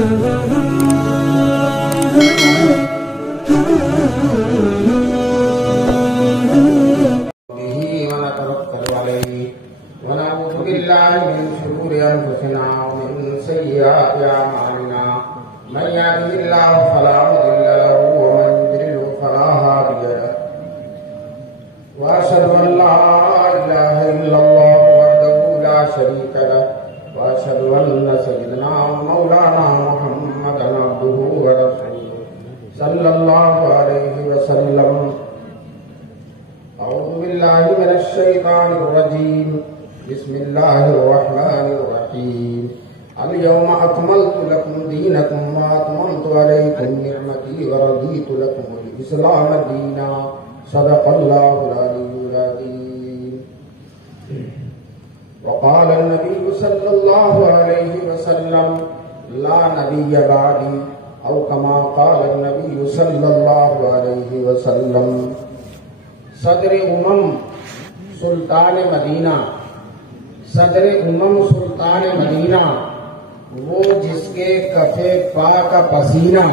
ونتوكل عليه ونعوذ بالله من شرور أنفسنا ومن سيئات أعمالنا من يهده الله فلا مضل له ومن يضلل فلا هادي له وأشهد أن لا إله إلا الله وحده لا شريك له وأشهد أن سيدنا ومولانا محمدا عبده ورسوله صلى الله عليه وسلم. أعوذ بالله من الشيطان الرجيم. بسم الله الرحمن الرحيم. اليوم أكملت لكم دينكم وأتممت عليكم نعمتي ورضيت لكم الإسلام دينا. صدق الله العلي العظيم. وقال النبي صلى الله عليه وسلم لا نبي بعدي أو كما قال النبي صلى الله عليه وسلم. صدر سلطان مدینہ، صدر سلطان مدینہ، وہ جس کے کفے پا کا پسینہ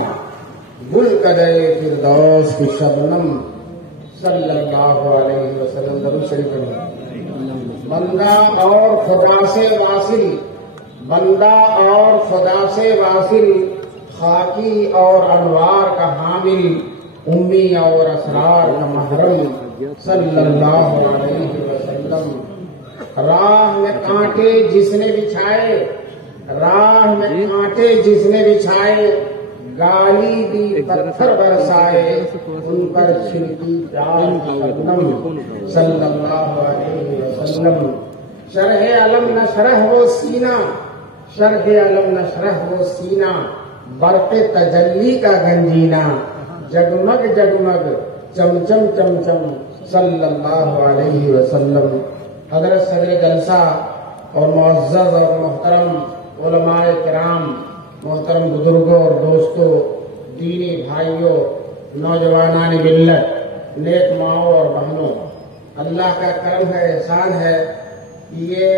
گل قدرے فردوس کی شبنم. صلی اللہ علیہ وسلم. درود شریف پڑھیں. بندہ اور خدا سے واصل، بندہ اور خدا سے واصل، خاکی اور انوار کا حامل، امی اور اسرار کا محرم. صلی اللہ علیہ وسلم. راہ میں کانٹے جس نے بچھائے، راہ میں کانٹے جس نے بچھائے، گالی دی پتھر برسائے، ان پر چھڑکی ڈال شبنم. صلی اللہ علیہ وسلم. شرح علم نشرح وہ سینہ، شرح علم نشرح وہ سینہ، برق تجلی کا گنجینہ، جگمگ جگمگ چمچم چمچم. صلی اللہ علیہ وسلم. حضرت صدر جلسہ اور معزز اور محترم علماء کرام، محترم بزرگوں اور دوستوں، دینی بھائیوں، نوجوانان ملت، نیک ماؤں اور بہنوں، اللہ کا کرم ہے، احسان ہے کہ یہ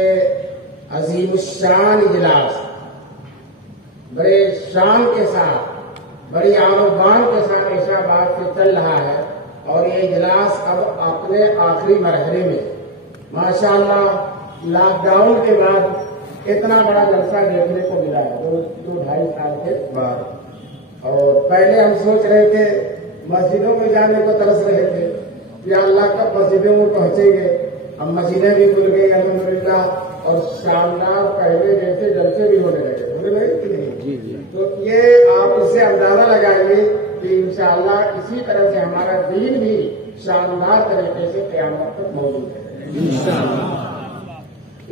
عظیم الشان اجلاس بڑے شان کے ساتھ، بڑی آن و بان کے ساتھ عشاء بعد سے چل رہا ہے، اور یہ اجلاس اب اپنے آخری مرحلے میں. ماشاءاللہ لاک ڈاؤن کے بعد اتنا بڑا جلسہ دیکھنے کو ملا ہے، 2-2.5 سال کے بعد. اور پہلے ہم سوچ رہے تھے، مسجدوں میں جانے کو ترس رہے تھے کہ اللہ کب مسجدوں میں پہنچیں گے. اب مسجدیں بھی کھل گئی الحمدللہ، اور شاندار پہلے جیسے جلسے بھی ہونے لگے. بولے بھائی کہ نہیں؟ تو یہ آپ اس سے اندازہ لگائیے کہ انشاءاللہ اسی طرح سے ہمارا دین بھی شاندار طریقے سے قیامت تک موجود ہے.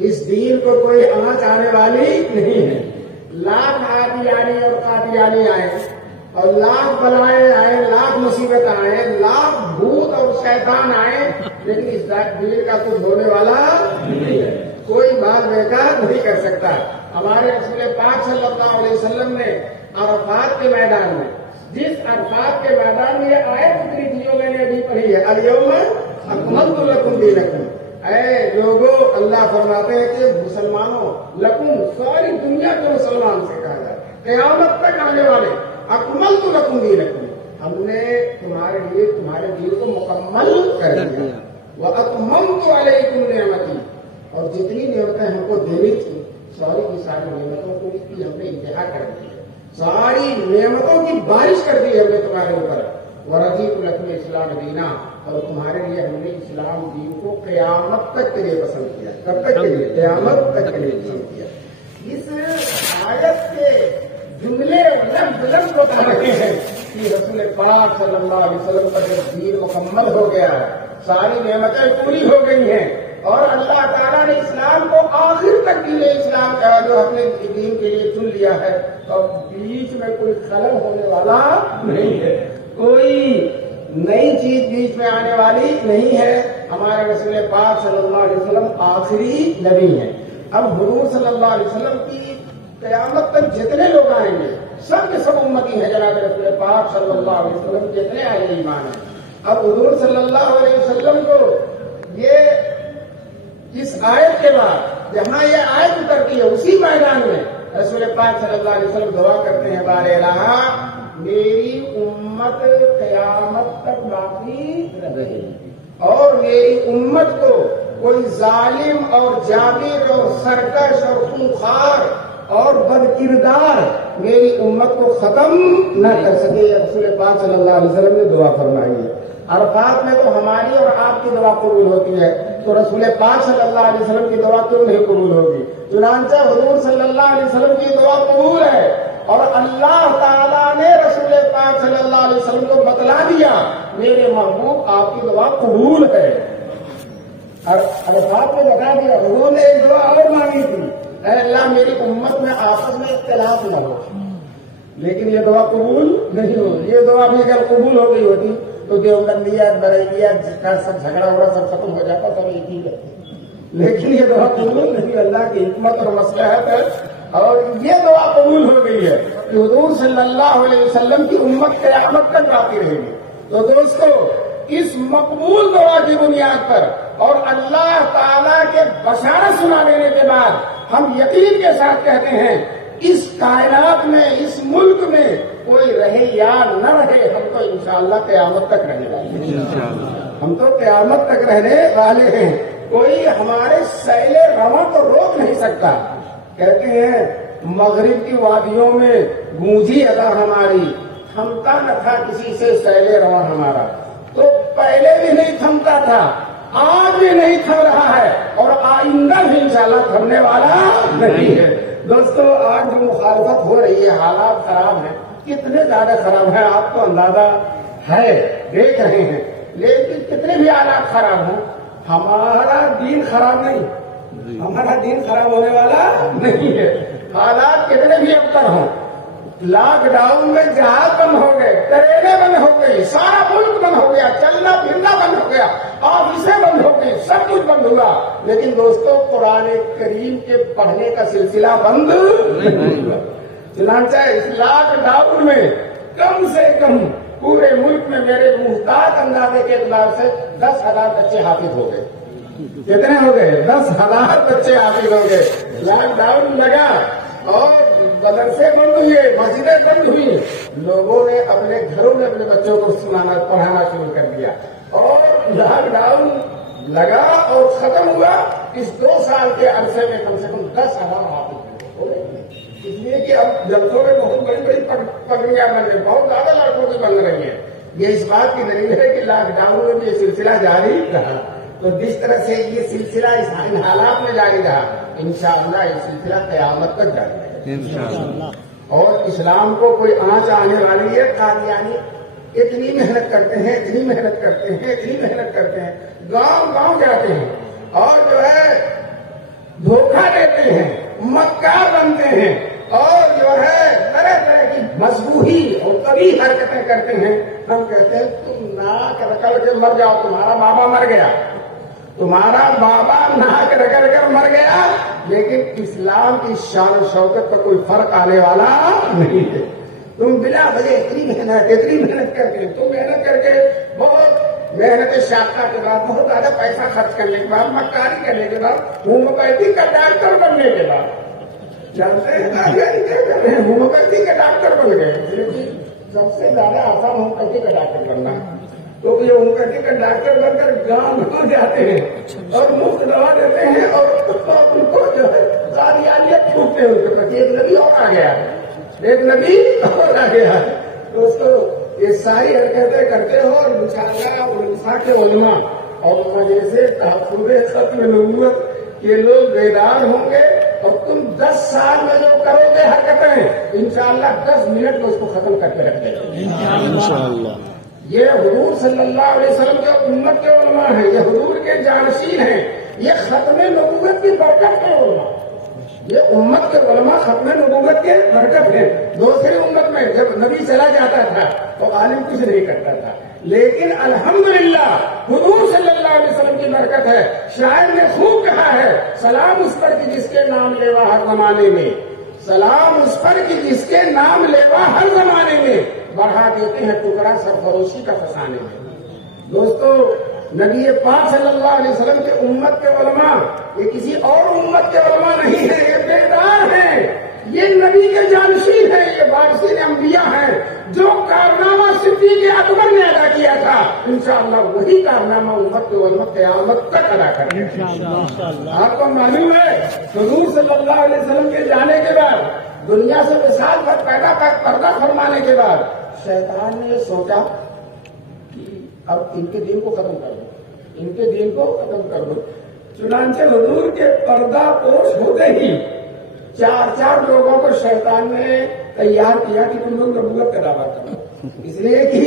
اس دین کو کوئی آنچ آنے والی نہیں ہے. لاکھ عادیانی اور قادیانی آئے اور لاکھ بلائیں آئے، لاکھ مصیبت آئے، لاکھ بھوت اور شیطان آئے، لیکن اس دین کا کچھ ہونے والا نہیں ہے. کوئی بات بیکار نہیں کر سکتا. ہمارے رسول پاک صلی اللہ علیہ وسلم نے عرفات کے میدان میں، جس عرفات کے میدان میں یہ آیت اتری تھی جو میں نے ابھی پڑھی ہے، الیوم اکملت لکم دینکم. اے لوگوں، اللہ فرماتے ہیں کہ مسلمانوں، لکم ساری دنیا کو مسلمان سے کہا جائے، قیامت تک آنے والے، اکملت لکم دینکم، ہم نے تمہارے لیے تمہارے دین کو مکمل کر دیا. واتممت علیکم نعمتی، اور جتنی نعمتیں ہم کو دینی تھی ساری کی ساری نعمتوں کو اس کی ہم نے انتہا کر دی ہے، ساری نعمتوں کی بارش کر دی ہم نے تمہارے اوپر. ورضیت لکم الاسلام دینا، اور تمہارے لیے ہم نے اسلام دین کو قیامت تک کے لیے پسند کیا. کب تک کے لیے؟ قیامت تک کے لیے پسند کیا. اس آیت کے جملے لفظ کو پڑھ رہے ہیں کہ رسول پاک صلی اللہ علیہ وسلم کا جب دین مکمل ہو گیا ہے، ساری نعمتیں پوری ہو گئی ہیں، اور اللہ تعالیٰ نے اسلام کو آخر تک دین اسلام کا جو اپنے دین کے لیے چن لیا ہے، اور بیچ میں کوئی خلل ہونے والا نہیں ہے، کوئی نئی چیز بیچ میں آنے والی نہیں ہے. ہمارے رسول پاک صلی اللہ علیہ وسلم آخری نبی ہیں. اب حضور صلی اللہ علیہ وسلم کی قیامت تک جتنے لوگ آئیں گے سب کے سب امتی ہیں جناب رسول پاک صلی اللہ علیہ وسلم جتنے اہل ایمان ہیں. اب حضور صلی اللہ علیہ وسلم کو یہ اس آیت کے بعد جہاں یہ آیت اترتی ہے اسی میدان میں رسول پاک صلی اللہ علیہ وسلم دعا کرتے ہیں بار الہ میری امت قیامت تک باقی رہے اور میری امت کو کوئی ظالم اور جابر اور سرکش اور خونخوار اور بد کردار میری امت کو ختم نہ کر سکے. رسول پاک صلی اللہ علیہ وسلم نے دعا فرمائی ہے. عرفات میں تو ہماری اور آپ کی دعا قبول ہوتی ہے, تو رسول پاک صلی اللہ علیہ وسلم کی دعا کیوں نہیں قبول ہوگی؟ چنانچہ حضور صلی اللہ علیہ وسلم کی دعا قبول ہے اور اللہ تعالیٰ نے رسول پاک صلی اللہ علیہ وسلم کو بتلا دیا میرے محبوب آپ کی دعا قبول ہے. اور عرفات میں بتا دیا, حضور نے ایک دعا اور مانگی تھی, اے اللہ میری امت میں آپس میں اختلاف نہ ہو, لیکن یہ دعا قبول نہیں ہوگی. یہ دعا بھی اگر قبول ہو گئی ہوتی تو دیوبندیت بریلیت کا سب جھگڑا وگڑا سب ختم ہو جاتا, سب ایک ہی رہتے. لیکن یہ دعا قبول نہیں, اللہ کی حکمت اور مصلحت ہے اور یہ دعا قبول ہو گئی ہے کہ حضور صلی اللہ علیہ وسلم کی امت قیامت تک باقی رہے گی. تو دوستو اس مقبول دعا کی بنیاد پر اور اللہ تعالیٰ کے بشارت سنا دینے کے بعد ہم یقین کے ساتھ کہتے ہیں اس کائنات میں اس ملک میں کوئی رہے یا نہ رہے, ہم تو انشاءاللہ قیامت تک رہنے والے ہیں. ہم تو قیامت تک رہنے والے ہیں. کوئی ہمارے سیل رواں کو روک نہیں سکتا. کہتے ہیں مغرب کی وادیوں میں گونجی ادا ہماری, تھمتا نہ تھا کسی سے سیل رواں ہمارا. تو پہلے بھی نہیں تھمتا تھا, آج بھی نہیں تھم رہا ہے اور آئندہ بھی انشاءاللہ تھمنے والا نہیں ہے. دوستو آج جو مخالفت ہو رہی ہے, حالات خراب ہیں, کتنے زیادہ خراب ہیں آپ کو اندازہ ہے, دیکھ رہے ہیں. لیکن کتنے بھی حالات خراب ہوں ہمارا دین خراب نہیں, ہمارا دین خراب ہونے والا نہیں ہے. حالات کتنے بھی ابتر ہوں, لاک ڈاؤن میں جہاز بند ہو گئے, ٹرینیں بند ہو گئی, سارا ملک بند ہو گیا, چلنا پھرنا بند ہو گیا, آفیسیں بند ہو گئی, سب کچھ بند ہوا, لیکن دوستو قرآن کریم کے پڑھنے کا سلسلہ بند نہیں ہوا. چنانچہ اس لاک ڈاؤن میں کم سے کم پورے ملک میں میرے محتاط اندازے کے اعتبار سے 10,000 بچے حافظ ہو گئے. کتنے ہو گئے؟ 10,000 بچے حافظ ہو گئے. لاک ڈاؤن لگا اور مدرسے بند ہوئے, مسجدیں بند ہوئی, لوگوں نے اپنے گھروں میں اپنے بچوں کو سنانا پڑھانا شروع کر دیا اور لاک ڈاؤن لگا اور ختم ہوا. اس 2 سال کے عرصے میں کم سے کم 10,000 حافظ ہو گئے. اس لیے کہ اب جلسوں میں بہت بڑی بڑی پگڑیاں بن رہی, بہت زیادہ لڑکوں کی بن رہی ہیں. یہ اس بات کی دلیل ہے کہ لاک ڈاؤن میں بھی یہ سلسلہ جاری رہا. تو جس طرح سے یہ سلسلہ ان حالات میں جاری رہا, انشاءاللہ یہ سلسلہ قیامت تک جاری رہے. اور اسلام کو کوئی آنچ آنے والی ہے. قادیانی اتنی محنت کرتے ہیں, اتنی محنت کرتے ہیں, اتنی محنت کرتے ہیں, گاؤں گاؤں جاتے ہیں اور جو ہے دھوکہ دیتے ہیں, مکار بنتے ہیں اور جو ہے طرح طرح کی مذبوحی اور کبھی حرکتیں کرتے ہیں. ہم کہتے ہیں تم ناک رگڑ کے مر جاؤ, تمہارا بابا مر گیا, تمہارا بابا ناک رگڑ کر مر گیا, لیکن اسلام کی شان و شوکت کا کوئی فرق آنے والا نہیں ہے. تم بلا وجہ اتنی محنت کر کے, تم محنت کر کے بہت محنت شاقہ کے بعد, بہت زیادہ پیسہ خرچ کرنے کے بعد, مکاری کرنے کے بعد, ہومیوپیتھی کا ڈاکٹر بننے کے بعد, جانتے ہیں ہومیوپیتھی کا ڈاکٹر بن گئے. سب سے زیادہ آسان ہومیوپیتھی کا ڈاکٹر بننا ہے. تو یہ ہومیوپیتھی کا ڈاکٹر بن کر گاؤں گاؤں جاتے ہیں اور مفت دوا دیتے ہیں اور ان کو جو ہے قادیانیت پھونکتے ہیں. ان کے پاس ایک نبی اور آ گیا, ایک نبی اور آ گیا. دوستو یہ ساری حرکتیں کرتے ہو اور انشاءاللہ علماء کے علماء اور مجلس تحفظ ختم نبوت کے لوگ بیدار ہوں گے اور تم 10 سال میں جو کرو گے حرکتیں, انشاءاللہ 10 منٹ میں اس کو ختم کر کے رکھ دیں گے. یہ حضور صلی اللہ علیہ وسلم کے امت کے علماء ہیں, یہ حضور کے جانشین ہیں, یہ ختم نبوت کی برکت کے علماء, یہ امت کے علماء ختم نبوت کے برکت ہیں. دوسری امت میں جب نبی چلا جاتا تھا تو عالم کچھ نہیں کرتا تھا, لیکن الحمدللہ حضور صلی اللہ علیہ وسلم کی برکت ہے. شاعر نے خوب کہا ہے, سلام اس پر کہ جس کے نام لیوا ہر زمانے میں, سلام اس پر کہ جس کے نام لیوا ہر زمانے میں, بڑھا دیتے ہیں ٹکڑا سرفروشی کا فسانے میں. دوستو نبی پاک صلی اللہ علیہ وسلم کے امت کے علماء یہ کسی اور امت کے علماء نہیں ہیں, یہ بیدار ہیں, یہ نبی کے جانشین ہیں، یہ وارثین انبیاء ہیں۔ جو کارنامہ صدیق اکبر نے ادا کیا تھا انشاءاللہ وہی کارنامہ امت قیامت تک ادا کریں گے۔ آپ کو معلوم ہے حضور صلی اللہ علیہ وسلم کے جانے کے بعد، دنیا سے وصال پر پردہ فرمانے کے بعد، شیطان نے یہ سوچا کہ اب ان کے دین کو ختم کر دو، ان کے دین کو ختم کر دو۔ چنانچہ حضور کے پردہ پوش ہوتے ہی 4 لوگوں کو شیطان نے تیار کیا کہ تم لوگ نبوت کا دعویٰ کرو، اس لیے کہ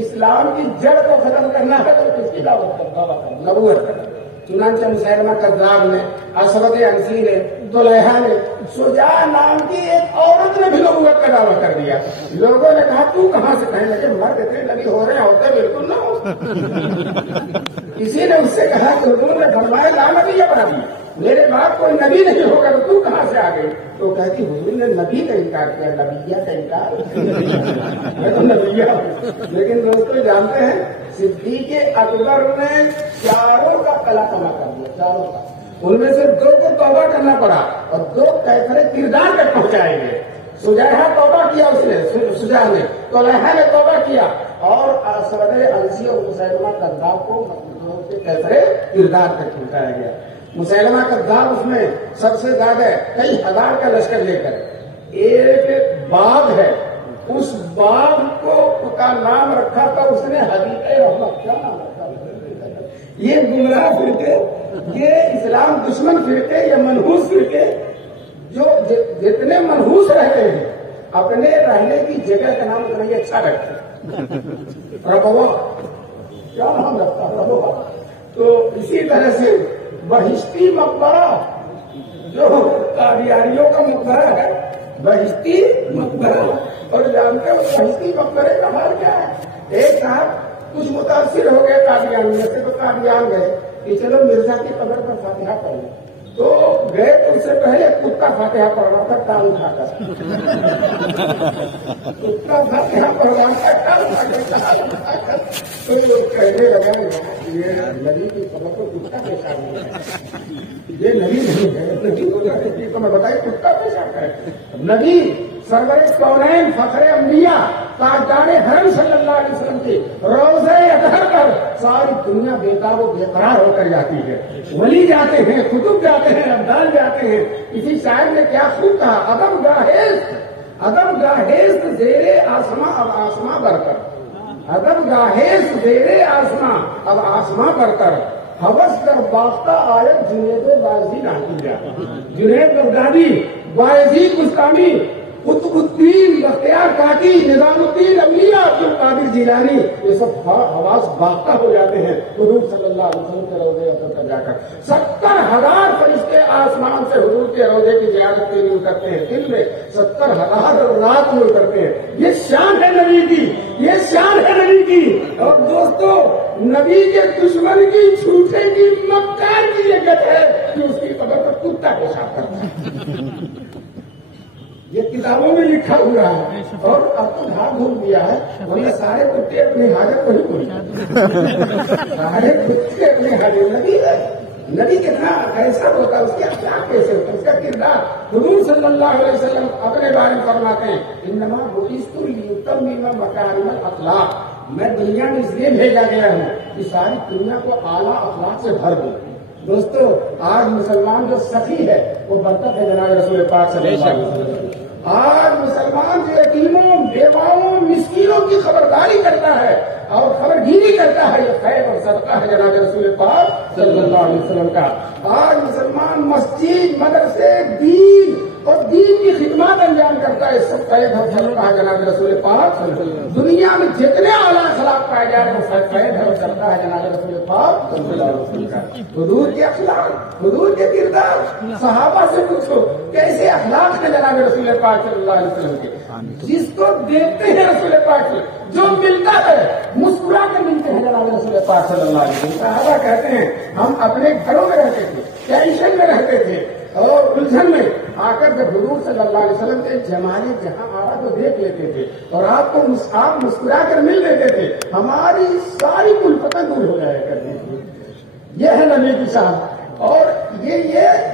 اسلام کی جڑ کو ختم کرنا ہے تو کس کی دعوت کرنا، نبوت کرنا۔ چنانچہ مسیلمہ کذاب نے، اسود عنسی نے، طلحہ نے، شجاع نام کی ایک عورت نے بھی نبوت کا دعویٰ کر دیا۔ لوگوں نے کہا تو کہاں سے؟ کہنے لگے مرد اتنے نبی ہو رہے ہیں، ہوتے بالکل نہ ہو۔ کسی نے اس سے کہا کہ حضور نے فرمایا لا نبی ابراہیم، میرے باپ کوئی نبی نہیں ہوگا تو کہاں سے آ گئی؟ تو کہتی حضور نے نبی کا انکار کیا، نبیہ کا انکار میں تو نبیہ ہوں۔ لیکن دوستو جانتے ہیں صدیق اکبر نے 4 کا کلا کما کر دیا، 4 کا۔ ان میں سے 2 کو توبہ کرنا پڑا اور 2 کیفر کردار تک پہنچائیں گے۔ شجاع توبہ کیا اس نے، شجاع نے، طلحہ نے توبہ کیا، اور اسود عنسی اور مسیلمہ کذاب کو کیفر کردار تک پہنچایا گیا۔ مسیلمہ کذاب اس میں سب سے زیادہ کئی ہزار کا لشکر لے کر، ایک باغ ہے، اس باغ کو کا نام رکھا تھا اس نے حدیقہ رحمت، کیا نام رکھا؟ یہ گمراہ فرقے، یہ اسلام دشمن فرقے، یہ منحوس فرقے جو جتنے منحوس رہتے ہیں اپنے رہنے کی جگہ کا نام اتنا ہی اچھا رکھتے ہیں، ربوا، کیا نام رکھتا ربوا۔ تو اسی طرح سے بہشتی مقبرہ جو قادیانیوں کا مقبرہ ہے، بہشتی مقبرہ، اور جانتے ہو بہشتی مقبرے کا حال کیا ہے؟ ایک صاحب کچھ متاثر ہو گئے قادیان میں سے، تو قادیان گئے کہ چلو مرزا کی قبر پر فاتحہ پڑھ لیں، تو گئے تو اس سے پہلے کتا فاتحہ پڑھ رہا تھا ٹانگ اٹھا کر، کتا فاتحہ پڑھ رہا تھا ٹانگ اٹھا کر، تو کہنے لگا یہ نبی کی قبر کو کتا پیشاب نہیں ہے، یہ نبی نہیں ہے، نبی کو جانے تو میں بتائی کتا پیشاب ہے۔ نبی سرور کونین فخر انبیاء تاجدار حرم صلی اللہ علیہ وسلم کی روضہ اطہر پر ساری دنیا بیتاب و بے قرار ہو کر جاتی ہے۔ ولی جاتے ہیں، کتب جاتے ہیں، ابدال جاتے ہیں۔ کسی شاعر نے کیا خوب کہا، ادب گاہست زیر آسماں اب آسماں برتر، ادب گاہست زیر آسماں اب آسماں برتر، حوث کر باختہ آیت جنید بازی ناکی جا، جنید بغدادی، بایزید بستانی، قطب الدین بختیار کاکی، نظام الدین اولیاء، عبد القادر جیلانی، یہ سب حواس باختہ ہو جاتے ہیں حضور صلی اللہ علیہ وسلم کے روضے اطہر پر جا کر۔ 70,000 فرشتے آسمان سے حضور کے روضے کی زیارت کے لیے اترتے ہیں، دن میں 70,000 رات میں اترتے ہیں۔ یہ شان ہے نبی کی، یہ شان ہے نبی کی۔ اور دوستو نبی کے دشمن کی، جھوٹے کی، مکار کی یہ گت ہے کہ اس کی قبر پر کتا پیشاب کرتا ہے۔ یہ کتابوں میں لکھا ہوا ہے، اور اب تو دھار دھوپ دیا ہے، ورنہ سارے کتے اپنی حاجت نہیں پوری، سارے کتے اپنی حاجت۔ نبی کتنا کیسا ہوتا، اس کی اخلاق کیسے ہوتا، اس کا کردار۔ حضور صلی اللہ علیہ وسلم اپنے بارے میں فرماتے ہیں انما بعثت لیتمم مکارم الاخلاق، میں دنیا میں اس لیے بھیجا گیا ہوں کہ ساری دنیا کو اعلیٰ اخلاق سے بھر دوں۔ دوستو آج مسلمان جو سخی ہے وہ برکت ہے جناب رسول پاک صلی اللہ علیہ وسلم۔ آج مسلمان جو یتیموں، بیواؤں، مسکینوں کی خبرداری کرتا ہے اور خبرگیری کرتا ہے، یہ خیر اور صدقہ ہے جناب رسول پاک صلی اللہ علیہ وسلم کا۔ آج مسلمان مسجد، مدرسے، دین اور دین کی خدمات انجام کرتا ہے، سب خیر اور صدقہ ہے جناب رسول پاک صلی اللہ علیہ وسلم۔ دنیا میں جتنے اعلیٰ اخلاق پائے جا رہے ہیں وہ خیر اور صدقہ ہے جناب رسول پاک صلی اللہ علیہ وسلم کا۔ حضور کے اخلاق، حضور کے کردار، صحابہ سے پوچھو کیسے اخلاق ہے جناب رسول پاک صلی اللہ علیہ وسلم کے۔ جس کو دیکھتے ہیں رسول پاک سے، جو ملتا ہے مسکرا کے ملتے ہیں جناب رسول پاک صلی اللہ علیہ وسلم۔ صحابہ کہتے ہیں ہم اپنے گھروں میں رہتے تھے، ٹینشن میں رہتے تھے اور الجھن میں، آ کر جب حضور صلی اللہ علیہ وسلم کے جمالی جہاں آ رہا تو دیکھ لیتے تھے اور آپ مسکرا کر مل لیتے تھے، ہماری ساری الفتیں دور ہو جایا کرتی تھی۔ یہ ہے نبی کی شان۔ اور یہ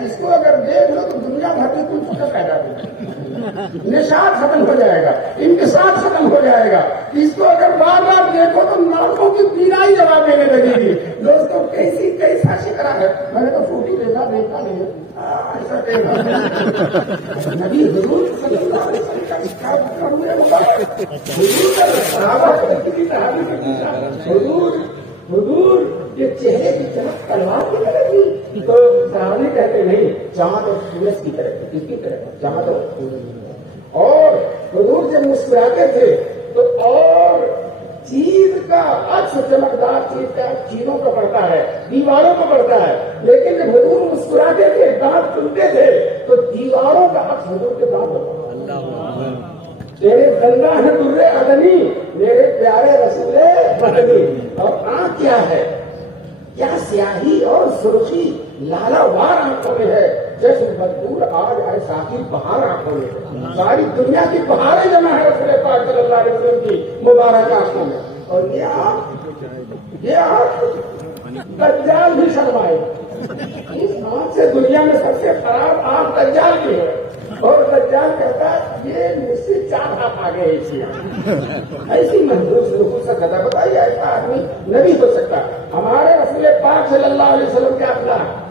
اس کو اگر دیکھ لو تو دنیا بھر میں کوئی فکر پیدا ہو جائے گا، نشاط ختم ہو جائے گا، انکسار ختم ہو جائے گا. اس کو اگر بار بار دیکھو تو ناکوں کی پیرائی جواب دینے لگے گی. دوستوں کیسا شکرا ہے. میں نے تو فوٹی دیکھا نہیں ہے ایسا کہنا نبی حضور صلی اللہ علیہ وسلم کا حضور یہ چہرے کی چمک تلوار کی طرح تھی تو صحابی کہتے نہیں، چاند اور سورج کی طرح تھی. کس کی طرح؟ چاند اور سورج. اور حضور جب مسکراتے تھے تو اور چیز کا عکس چمکدار چیزوں کو پڑتا ہے، دیواروں کو پڑتا ہے. لیکن جب حضور مسکراتے تھے، دانت کھلتے تھے تو دیواروں کا عکس حضور کے دانت ہوتا ہے. تیرے گنگا ہے در ادنی، میرے پیارے رسول مدنی. اور آنکھ کیا ہے؟ کیا سیاہی اور سرخی لالا وار آنکھوں میں ہے. جشن بدور آج آئے ساقی بہار آنکھوں میں. ساری دنیا کی بہاریں جمع ہے رسول پاک صلی اللہ علیہ وسلم کی مبارک آنکھوں میں. اور یہ آنکھ دجال بھی شرمائے. اس آنکھ سے دنیا میں سب سے خراب آنکھ دجال کی ہے. اور دجال کہتا ہے یہ مجھ سے 4 ہاتھ آگے ایسی محدود روح سے کہتا. بتائیے ایسا آدمی نہیں ہو سکتا. ہمارے رسول پاک صلی اللہ علیہ وسلم کے اخلاق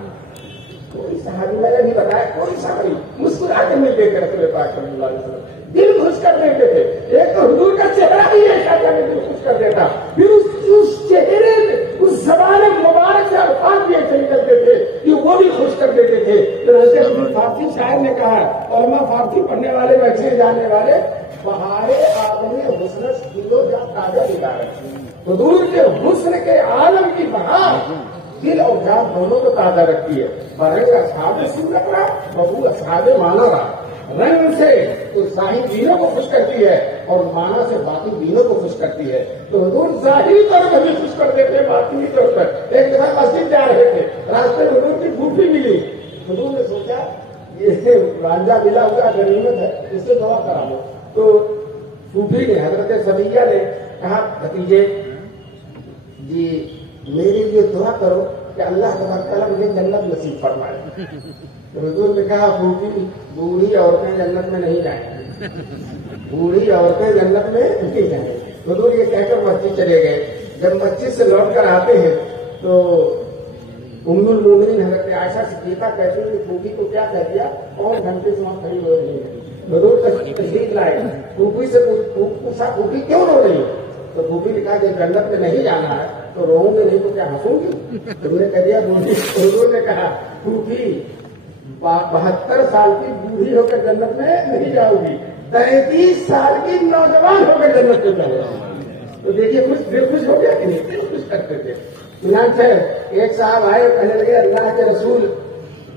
کوئی صحابی میں نے بھی بتایا، کوئی صحابی مسکرا کے ملتے تھے رسول پاک صلی اللہ علیہ وسلم، دل خوش کر دیتے تھے. ایک تو حضور کا چہرہ ہی ایسا تھا کہ دل خوش کر دیتا. پھر اس چہرے اس زبان مبارک سے الفاظ بھی ایسے نکلتے تھے کہ وہ بھی خوش کر دیتے تھے. فارسی شاعر نے کہا، اور میں فارسی پڑھنے والے بیٹھے جانے والے بہارے آدمی حسن دلو جا تازہ دکھا رہے. حضور کے حسن کے عالم کی بہار دل اور جان دونوں کو تازہ رکھتی ہے. برنگ اصحاب سورت رہا، بہو اصحاب مانا رہا. رنگ سے تو ظاہری دینوں کو خوش کرتی ہے اور مانا سے باقی دینوں کو خوش کرتی ہے. تو حضور ظاہری طور پر بھی خوش کر دیتے ہیں، باطنی طور پر. ایک دفعہ مسجد جا رہے تھے، راستے میں حضور کی پھوپھی ملی. حضور نے سوچا یہ رانجا ملا ہوا غنیمت ہے، اس سے دعا کرا لو. تو پھوپھی نے حضرت سمیہ نے کہا بھتیجے جی میرے لیے دعا کرو کہ اللہ تبارک تعالیٰ مجھے جنت نصیب فرمائے. تو حضور نے کہا پھوپھی بوڑھی عورتیں جنت میں نہیں جائیں، بوڑھی عورتیں جنت میں نہیں جائیں. حضور یہ کہہ کر مسجد چلے گئے. جب مسجد سے لوٹ کر آتے ہیں تو ام المومنین حضرت عائشہ صدیقہ کہتے ہیں کہ پھوپھی کو کیا کہہ دیا، اور گھنٹے سے وہاں کھڑی ہو رہی ہے. حضور تشریف لائے، پھوپھی سے پوچھا پھوپھی کیوں رو رہی ہے؟ تو پھوپھی نے کہا کہ جنت میں نہیں جانا ہے تو روؤں گے نہیں تو کیا ہنسوں گی؟ تم نے کہہ دیا بوڑھی. حضور نے کہا پھوپھی 72 سال کی بوڑھی ہو کر جنت میں نہیں جاؤ گی، 33 سال کی نوجوان ہو کر جنت میں جاؤ گی. تو دیکھیے دل خوش ہو گیا کہ نہیں؟ دل خوش کرتے تھے. چنانچہ ایک صاحب آئے کہنے لگے اللہ کے رسول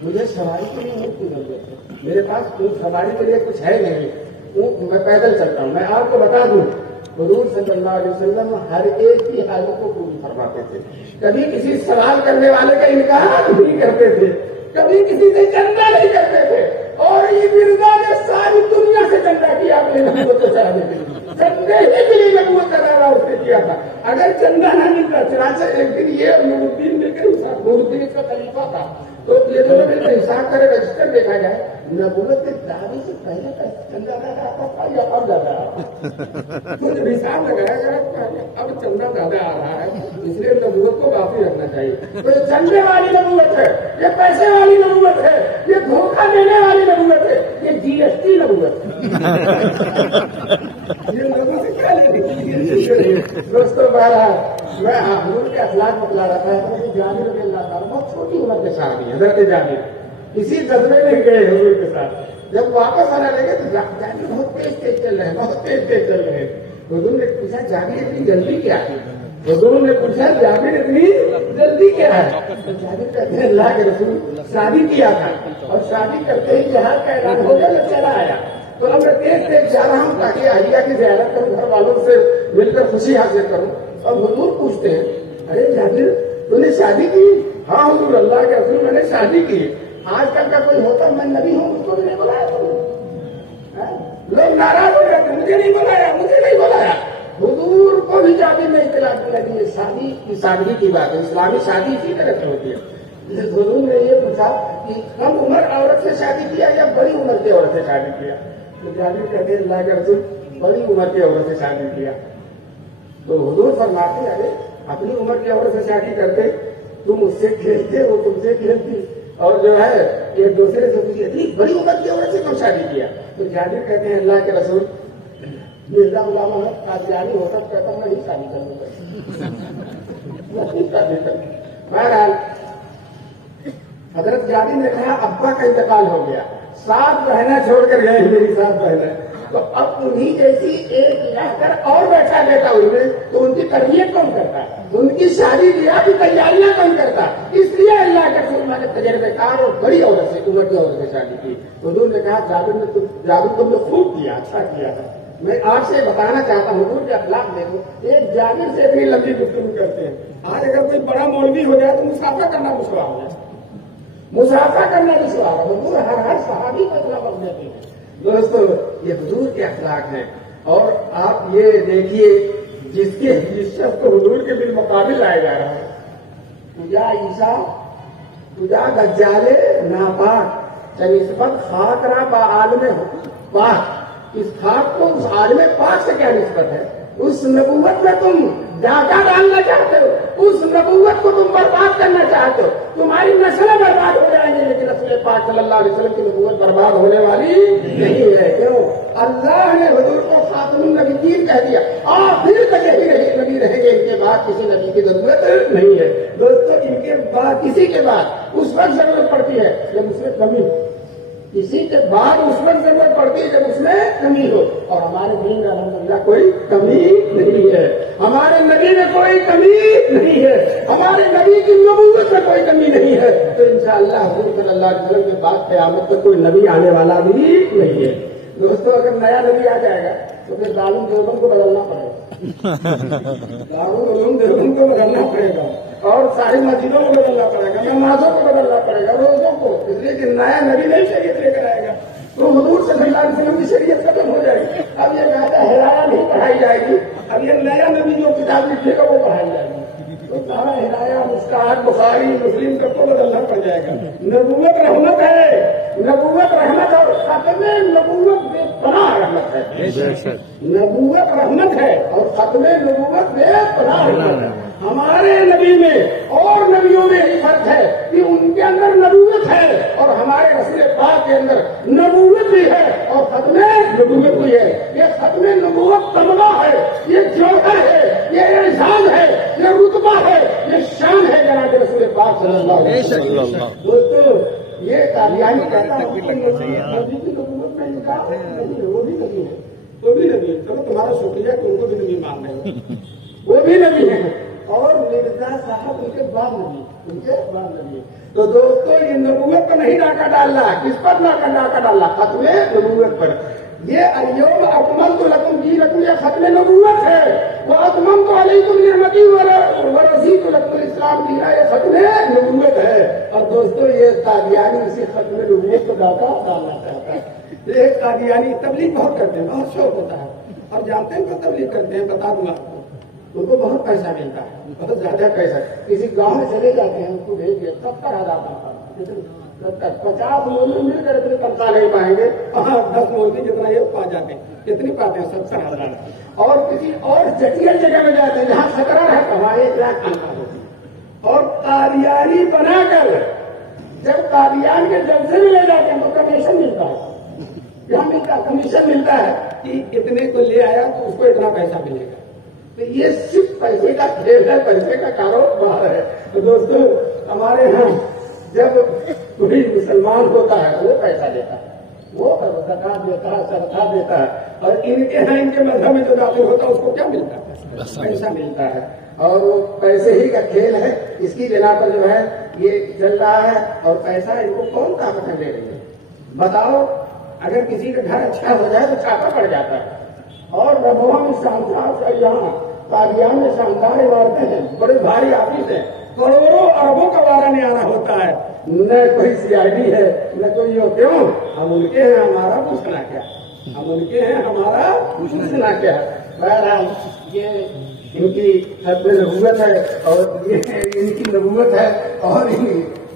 مجھے سواری کے لیے اونٹ کی ضرورت ہے، میرے پاس سواری کے لیے کچھ ہے نہیں، میں پیدل چلتا ہوں. میں آپ کو بتا دوں حضور صلی اللہ علیہ وسلم ہر ایک کی حالت کو پوری فرماتے تھے. کبھی کسی سوال کرنے والے کا انکار نہیں کرتے تھے، کبھی کسی سے چندہ نہیں کرتے تھے. اور یہ مرزا نے ساری دنیا سے چندہ کیا اپنے نبوت کو چلانے کے لیے. چندے ہی کے لیے نبوت کا دعویٰ اس نے کیا تھا. اگر چندہ نہ ملتا، چنانچہ ایک دن یہ نور الدین لے کر نور الدین اس کا خلیفہ تھا تو یہ دونوں میں حساب کرے رجسٹر دیکھا جائے نبوت کے دعوے سے پہلے کا چندہ زیادہ آتا تھا یا اب زیادہ آتا. حساب لگایا گیا اب چندہ زیادہ آ رہا ہے، اس لیے نبوت کو باقی رکھنا چاہیے. تو یہ چندے والی نبوت ہے، یہ پیسے والی نبوت ہے، یہ دھوکہ دینے والی نبوت ہے، یہ GST نبوت ہے. یہ نبوت کیا لے دوستوں بہرحال میں حضور کے اخلاق بتلا رہا تھا. جابر رضی اللہ تعالیٰ بہت چھوٹی عمر کے ساتھ ہیں حضرت جابر اسی جذبے میں گئے حضور کے ساتھ. جب واپس آنے لگے تو جابر بہت تیز تیز چل رہے ہیں، بہت تیز تیز چل رہے ہیں. حضور نے پوچھا جابر اتنی جلدی کیا ہے؟ حضور نے پوچھا جابر اتنی جلدی کیا ہے؟ تو جابر کہتے ہیں اللہ کے رسول شادی کیا تھا اور شادی کرتے ہی جہاز کا اعلان ہو گیا میں چلا آیا. تو اب میں تیز تیز جا رہا ہوں تاکہ اہلیہ کی زیارت کروں، گھر والوں سے مل کر خوشی حاصل کروں. اور حضور پوچھتے ہیں ارے جابر تو نے شادی کی؟ ہاں حضور اللہ کے رسول میں نے شادی کی. آج کل کا کوئی ہوتا میں نبی ہوں اس کو بھی نہیں بلایا تم نے. لوگ ناراض ہو گئے تھے، مجھے نہیں بلایا، مجھے نہیں بلایا. حضور کو بھی جابر نے اطلاع دی. شادی کی سادگی کی بات ہے، اسلامی شادی اسی طرح سے ہوتی ہے. حضور نے یہ پوچھا کہ کم عمر عورت سے شادی کیا یا بڑی عمر کی عورت سے شادی کیا؟ تو جابر کہتے ہیں اللہ کے رسول بڑی عمر کی عورت سے شادی کیا. تو حضور فرماتے ارے اپنی عمر کی عورت سے شادی کرتے, تم اس سے کھیلتے وہ تم سے کھیلتی, اور جو ہے ایک دوسرے سے پوچھی اتنی بڑی عمر کی عورت سے کیوں شادی کیا؟ تو جابر کہتے ہیں اللہ کے رسول مرزا غلام احمد قادیانی ہو سکتا تھا میں ہی شادی کروں. بہرحال حضرت جابر نے کہا ابا کا انتقال ہو گیا, 7 بہنیں چھوڑ کر گئے میری 7 بہنیں, تو اب انہیں جیسی ایک رہ کر اور بیٹھا دیتا ان میں, تو ان کی تربیت کون کرتا, ان کی شادی بیاہ کی تیاریاں کون کرتا؟ اس لیے اللہ کے رسول نے تجربے کار اور بڑی عورت سے عمر کی عورت سے شادی کی. حضور نے کہا جابر تم نے خوب کیا, اچھا کیا ہے. میں آپ سے بتانا چاہتا ہوں حضور کے اخلاق دیکھو, ایک جابر سے اتنی لمبی گفتگو کرتے ہیں. آج اگر کوئی بڑا مولوی ہو جائے تو مسافہ کرنا دشوار ہے, مسافہ کرنا دشوار ہے. حضور ہر صحابی کو اتنا وقت دیتے ہیں. دوستو یہ حضور کے اخلاق ہیں. اور آپ یہ دیکھیے جس شخص کو حضور کے بالمقابل لایا جا رہا ہے, تجا عیسیٰ تجا دجالے ناپاک نسبت خاک را با عالم پاک. اس خاک کو اس عالم پاک سے کیا نسبت ہے؟ اس نبوت میں تم ڈاکہ ڈالنا چاہتے ہو, اس نبوت کو تم برباد کرنا چاہتے ہو. تمہاری نسلیں برباد ہو جائیں گی لیکن رسول پاک صلی اللہ علیہ وسلم کی نبوت برباد ہونے والی نہیں ہے. کیوں؟ اللہ نے حضور کو خاتم النبیین کہہ دیا, آخر تک یہی نبی رہیں گے, ان کے بعد کسی نبی کی ضرورت نہیں ہے. دوستو ان کے بعد کسی کے بعد اس وقت ضرورت پڑتی ہے جب اس میں کمی ہو, کسی کے بعد اس وقت ضرورت پڑتی ہے جب اس میں کمی ہو. اور ہمارے دین میں الحمدللہ کوئی کمی نہیں ہے, ہمارے نبی میں کوئی کمی نہیں ہے, ہمارے نبی کی نبوت میں کوئی کمی نہیں ہے. تو انشاءاللہ حضور صلی اللہ علیہ وسلم کے بعد قیامت تک کوئی نبی آنے والا بھی نہیں ہے. دوستو اگر نیا نبی آ جائے گا تو پھر دارالعلوم دیوبند کو بدلنا پڑے گا, دارالعلوم دیوبند کو بدلنا پڑے گا, اور ساری مسجدوں کو بدلنا پڑے گا, نمازوں کو بدلنا پڑے گا, روزوں کو, اس لیے کہ نیا نبی نہیں شریعت لے کر آئے گا تو حضور صلی اللہ علیہ وسلم کی شریعت ختم ہو جائے گی. اب یہ کہتا ہے ہدایہ نہیں پڑھائی جائے گی, اب یہ نیا نبی جو کتاب لکھے گا وہ پڑھائی جائے گی. تو سارا ہدایہ مشکات بخاری مسلم سب کو بدلنا پڑ جائے گا. نبوت رحمت ہے, نبوت رحمت, اور ختم نبوت بے پناہ رحمت ہے. نبوت رحمت ہے اور ختم نبوت بے پناہ رحمت ہے. ہمارے نبی میں اور نبیوں میں یہی فرق ہے کہ ان کے اندر نبوت ہے اور ہمارے رسول پاک کے اندر نبوت بھی ہے اور ختم نبوت بھی ہے. یہ ختم نبوت تمغہ ہے, یہ جوہر ہے, یہ اعزاز ہے, یہ رتبہ ہے, یہ شان ہے جناب رسول پاک صلی اللہ علیہ وسلم. دوستو یہ قادیانی کہتا ہے نبی کی نبوت میں انکار نہیں, وہ بھی نبی ہے, وہ بھی نبی ہے. چلو تمہارا شکریہ کہ ان کو بھی نبی مان رہے ہو, وہ بھی نبی ہے, اور مرزا صاحب ان کے بعد نبی, ان کے بعد نبی. تو دوستو یہ نبوت پر نہیں ڈاکہ ڈالنا, کس پر ڈاکہ ڈالنا؟ ختم نبوت پر. یہ اليوم اکملت لکم دینکم, یہ ختم نبوت ہے. واتممت علیکم نعمتی ورضیت لکم الاسلام دینا, یہ ختم نبوت ہے. اور دوستو یہ قادیانی اسی ختم نبوت کو ڈاکہ ڈالنا چاہتا ہے. یہ قادیانی تبلیغ بہت کرتے ہیں, بہت شوق ہوتا ہے, اور جانتے ہیں کہ تبلیغ کرتے ہیں, بتا دوں آپ کو ان کو بہت پیسہ ملتا ہے, بہت زیادہ پیسہ. کسی گاؤں میں چلے جاتے ہیں, ان کو بھیج دیا 70,000 تنخواہ, 50 مولوی مل کر اتنی تنخواہ نہیں پائیں گے, 10 مولوی جتنا یہ پا جاتے ہیں, کتنی پاتے ہیں 70,000. اور کسی اور جٹیل جگہ میں جاتے ہیں جہاں خطرہ ہے, وہاں 1 لاکھ تنخواہ ہوتی ہے. اور قادیانی بنا کر جب قادیان کے جلسے میں لے جاتے ہیں تو کمیشن ملتا ہے, یہاں ملتا کمیشن ملتا ہے کہ اتنے کو لے آیا تو اس کو اتنا پیسہ ملے گا. تو یہ صرف پیسے کا کھیل ہے, پیسے کا کاروبار ہے. تو دوستو ہمارے یہاں جب کوئی مسلمان ہوتا ہے وہ پیسہ دیتا ہے, وہ زکات دیتا ہے, صدقہ دیتا ہے, اور ان کے یہاں ان کے مذہب میں جو داخل ہوتا ہے اس کو کیا ملتا ہے؟ پیسہ ملتا ہے. اور وہ پیسے ہی کا کھیل ہے, اس کی بنا پر جو ہے یہ چل رہا ہے. اور پیسہ ان کو کون طاقت دے رہی ہے؟ بتاؤ, اگر کسی کا گھر اچھا ہو جائے تو چھاپا پڑ جاتا ہے. اور ربوہ میں شاندار, یہاں قادیان میں شاندار عمارتیں ہیں, بڑے بھاری آفس ہیں, کروڑوں اربوں کا وارہ نہیں آنا ہوتا ہے, نہ کوئی CID ہے, نہ کوئی یہ. کیوں؟ ہم ان کے ہیں, ہمارا پوچھنا کیا, ہم ان کے ہیں, ہمارا پوچھنا کیا. بہرحال یہ ان کی ختم نبوت ہے, اور یہ ان کی نبوت ہے, اور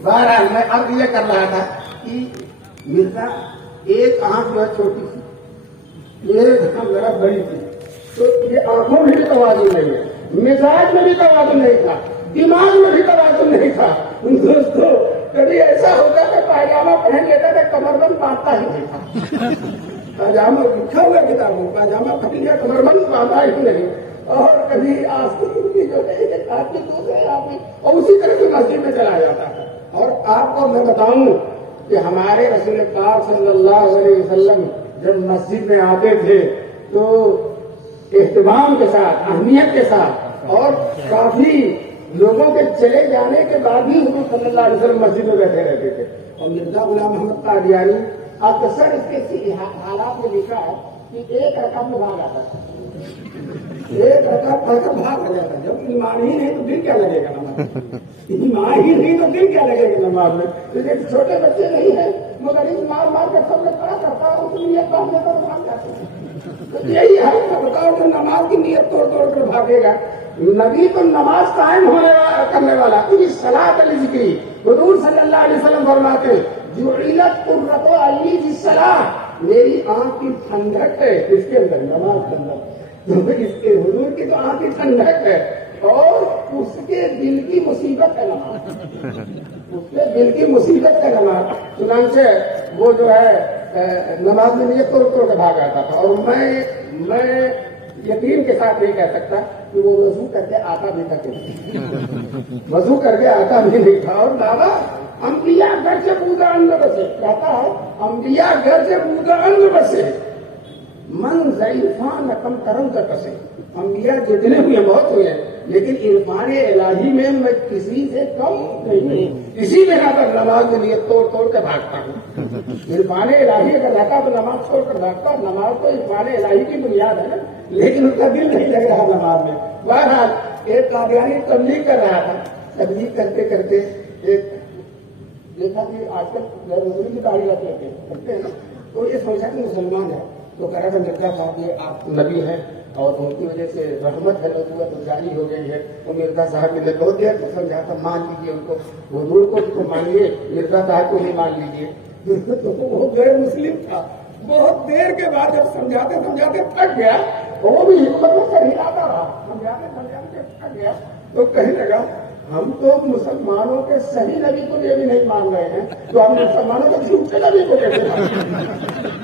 بہرحال میں اب یہ کر رہا تھا کہ مرزا ایک آنکھ جو ہے چھوٹی تھی، ایک آنکھ ذرا بڑی تھی، تو یہ آنکھوں میں بھی توازن نہیں ہے، مزاج میں بھی توازن نہیں تھا، دماغ میں بھی توازن نہیں تھا۔ دوستو کبھی ایسا ہوتا کہ پائجامہ پہن لیتا تھا، کمر بند باندھتا ہی نہیں تھا، پاجامہ لکھا ہوا کتابوں پاجامہ پہن لیا کمر بند باندھا ہی نہیں، اور کبھی آستی جو ہے آپ کے دوسرے آدمی اور اسی طرح سے مسجد میں چلا جاتا ہے۔ اور آپ کو میں بتاؤں کہ ہمارے رسول پاک صلی اللہ علیہ وسلم جب مسجد میں آتے تھے تو اہتمام کے ساتھ، اہمیت کے ساتھ، اور کافی لوگوں کے چلے جانے کے بعد بھی حضور صلی اللہ علیہ وسلم مسجد میں بیٹھے رہتے تھے۔ اور مرزا غلام محمد قادیانی اکثر اس کے حالات میں لکھا ہے کہ ایک رکعت میں بھاگ آتا تھا، ایک رکعت پڑھ کر بھاگ آ جاتا۔ جب ایمان ہی نہیں تو دل کیا لگے گا نماز میں؟ ایمان ہی نہیں تو دل کیا لگے گا نماز میں؟ کیونکہ چھوٹے بچے نہیں ہیں مگر اس مار مار کے سب نے پڑا کرتا ہے، اس کی نیت باندھنے پر بھاگ جاتے ہیں۔ یہی ہے بتاؤ کہ نماز کی نیت توڑ توڑ کر بھاگے گا۔ نبی تو نماز قائم کرنے والا، صلاۃ الذکری، حضور صلی اللہ علیہ وسلم فرماتے جعلت قرۃ عینی فی الصلاۃ، میری آنکھ کی ٹھنڈک ہے اس کے اندر نماز کے اندر، اس کے حضور کی تو آنکھ کی ٹھنڈک ہے اور اس کے دل کی مصیبت ہے نماز، اس کے دل کی مصیبت ہے نماز۔ چنانچہ وہ جو ہے نماز میں نیت توڑ توڑ کے بھاگ آتا تھا، اور میں یقین کے ساتھ نہیں کہہ سکتا کہ وہ وضو کر کے آتا بھی تھا، وضو کر کے آتا بھی نہیں تھا۔ اور بابا انبیاء گھر سے بودا اندر بسے، کہتا ہے انبیاء گھر سے بودا اندر بسے، من ضعیفان کم کرم کا کسے، انبیاء جتنے ہوئے بہت ہوئے ہیں لیکن عرفان الہی میں میں کسی سے کم نہیں، اسی بنا پر نماز کے لیے توڑ توڑ کے بھاگتا ہوں۔ عرفان الہی اگر رہتا تو نماز چھوڑ کر بھاگتا، نماز تو عرفان الہی کی بنیاد ہے نا، لیکن اس کا دل نہیں لگ رہا نماز میں۔ بہرحال ایک قادیانی تبلیغ کر رہا تھا، تبلیغ کرتے کرتے ایک دیکھا کہ آج کل غیر مسلم کی داڑھی کرتے ہیں نا، تو یہ سوچا کہ مسلمان ہے، تو کہہ رہا تھا مرزا صاحب یہ آپ نبی ہیں اور ان کی وجہ سے رحمت ہے نبوت جاری ہو گئی ہے، تو مرزا صاحب نے بہت دیر تک سمجھا تھا مان لیجیے ان کو، حضور کو تو مانیے، مرزا صاحب کو نہیں مان لیجیے۔ تو وہ غیر مسلم تھا، بہت دیر کے بعد جب سمجھاتے سمجھاتے تھک گیا، وہ بھی حکمت سے ہلاتا رہا، سمجھاتے سمجھاتے تھک گیا، تو کہنے لگا ہم تو مسلمانوں کے صحیح نبی کو یہ بھی نہیں مان رہے ہیں، تو ہم مسلمانوں کے جھوٹے نبی کو کیسے مانیں؟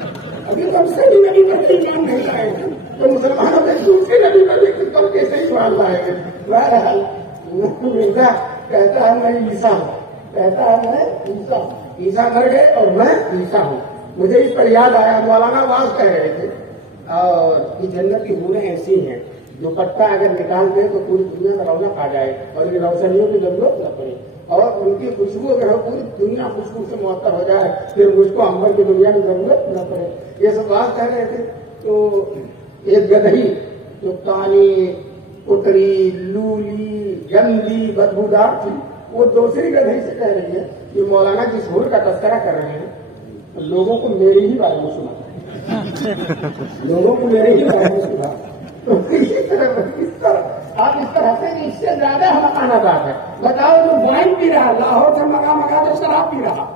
ابھی تو ہم صحیح نبی پر ایمان نہیں لائے ہیں، تو مسلمانوں کے دوسرے نبی پر بھی کل کیسے ایمان لائے ہیں؟ بہرحال مرزا کہتا ہے میں عیسیٰ ہوں، کہتا ہے میں عیسیٰ ہوں، عیسیٰ مر گئے اور میں عیسیٰ ہوں۔ مجھے اس پر یاد آیا، مولانا واز کہہ رہے تھے اور یہ جنت کی حوریں ایسی ہیں جو پٹا اگر نکال دے تو پوری دنیا میں رونق آ جائے اور یہ روشنیوں کی ضرورت نہ پڑے، اور ان کی خوشبو اگر ہو پوری دنیا خوشبو سے معطر ہو جائے پھر مجھ کو امبر کی دنیا میں ضرورت نہ پڑے۔ یہ سب بات کہہ رہے تھے، تو ایک گدہی جو کانی اتری لولی گندی بدبودار تھی، وہ دوسری گدہی سے کہہ رہی ہے کہ مولانا جس حور کا تذکرہ کر رہے ہیں لوگوں کو میری ہی بارے میں سنا، لوگوں کو میرے ہی بارے میں سنا۔ تو اس طرح آپ اس طرح سے اس سے زیادہ ہمارا بات ہے، بتاؤ جو وائن پی رہا، لاہور سے منگا تو شراب پی رہا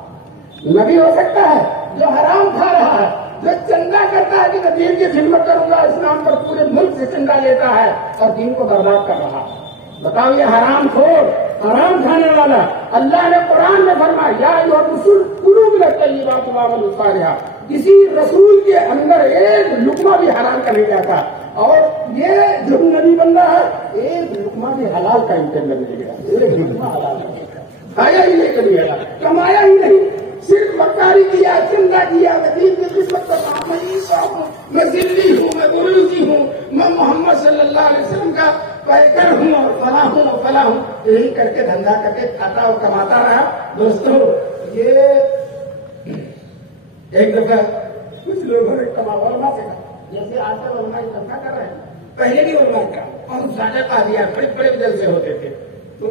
نبی ہو سکتا ہے؟ جو حرام کھا رہا ہے، جو چندہ کرتا ہے کہ میں دین کی خدمت کروں گا، اسلام پر پورے ملک سے چندہ لیتا ہے اور دین کو برباد کر رہا ہے، بتاؤ یہ حرام خور، حرام کھانے والا۔ اللہ نے قرآن میں فرمایا یا ایھا الرسول کلوا من الطیبات واعملوا صالحا، کسی رسول کے اندر ایک لقمہ بھی حرام کا نہیں جاتا، اور یہ جو نبی بندہ ہے ایک لقمہ بھی حلال کا انتظار نہیں گیا، ایک لقمہ حلال کا کھایا ہی نہیں کبھی، کمایا ہی نہیں، صرف مکاری کیا، چندہ کیا، دین کی خدمت کرتا ہوں، میں عیسیٰ ہوں، میں ذلی ہوں، میں عروجی ہوں، میں محمد صلی اللہ علیہ وسلم کا پیکر ہوں اور فلاں ہوں اور فلاں ہوں، یہی کر کے دھندا کر کے کھاتا اور کماتا رہا۔ دوستوں یہ ایک دفعہ کچھ لوگوں نے علماء سے کہا، جیسے آج کل علماء دھندا کر رہے ہیں، پہلے بھی علماء کا اور زیادہ قادیان بڑے بڑے جلسے ہوتے تھے، تو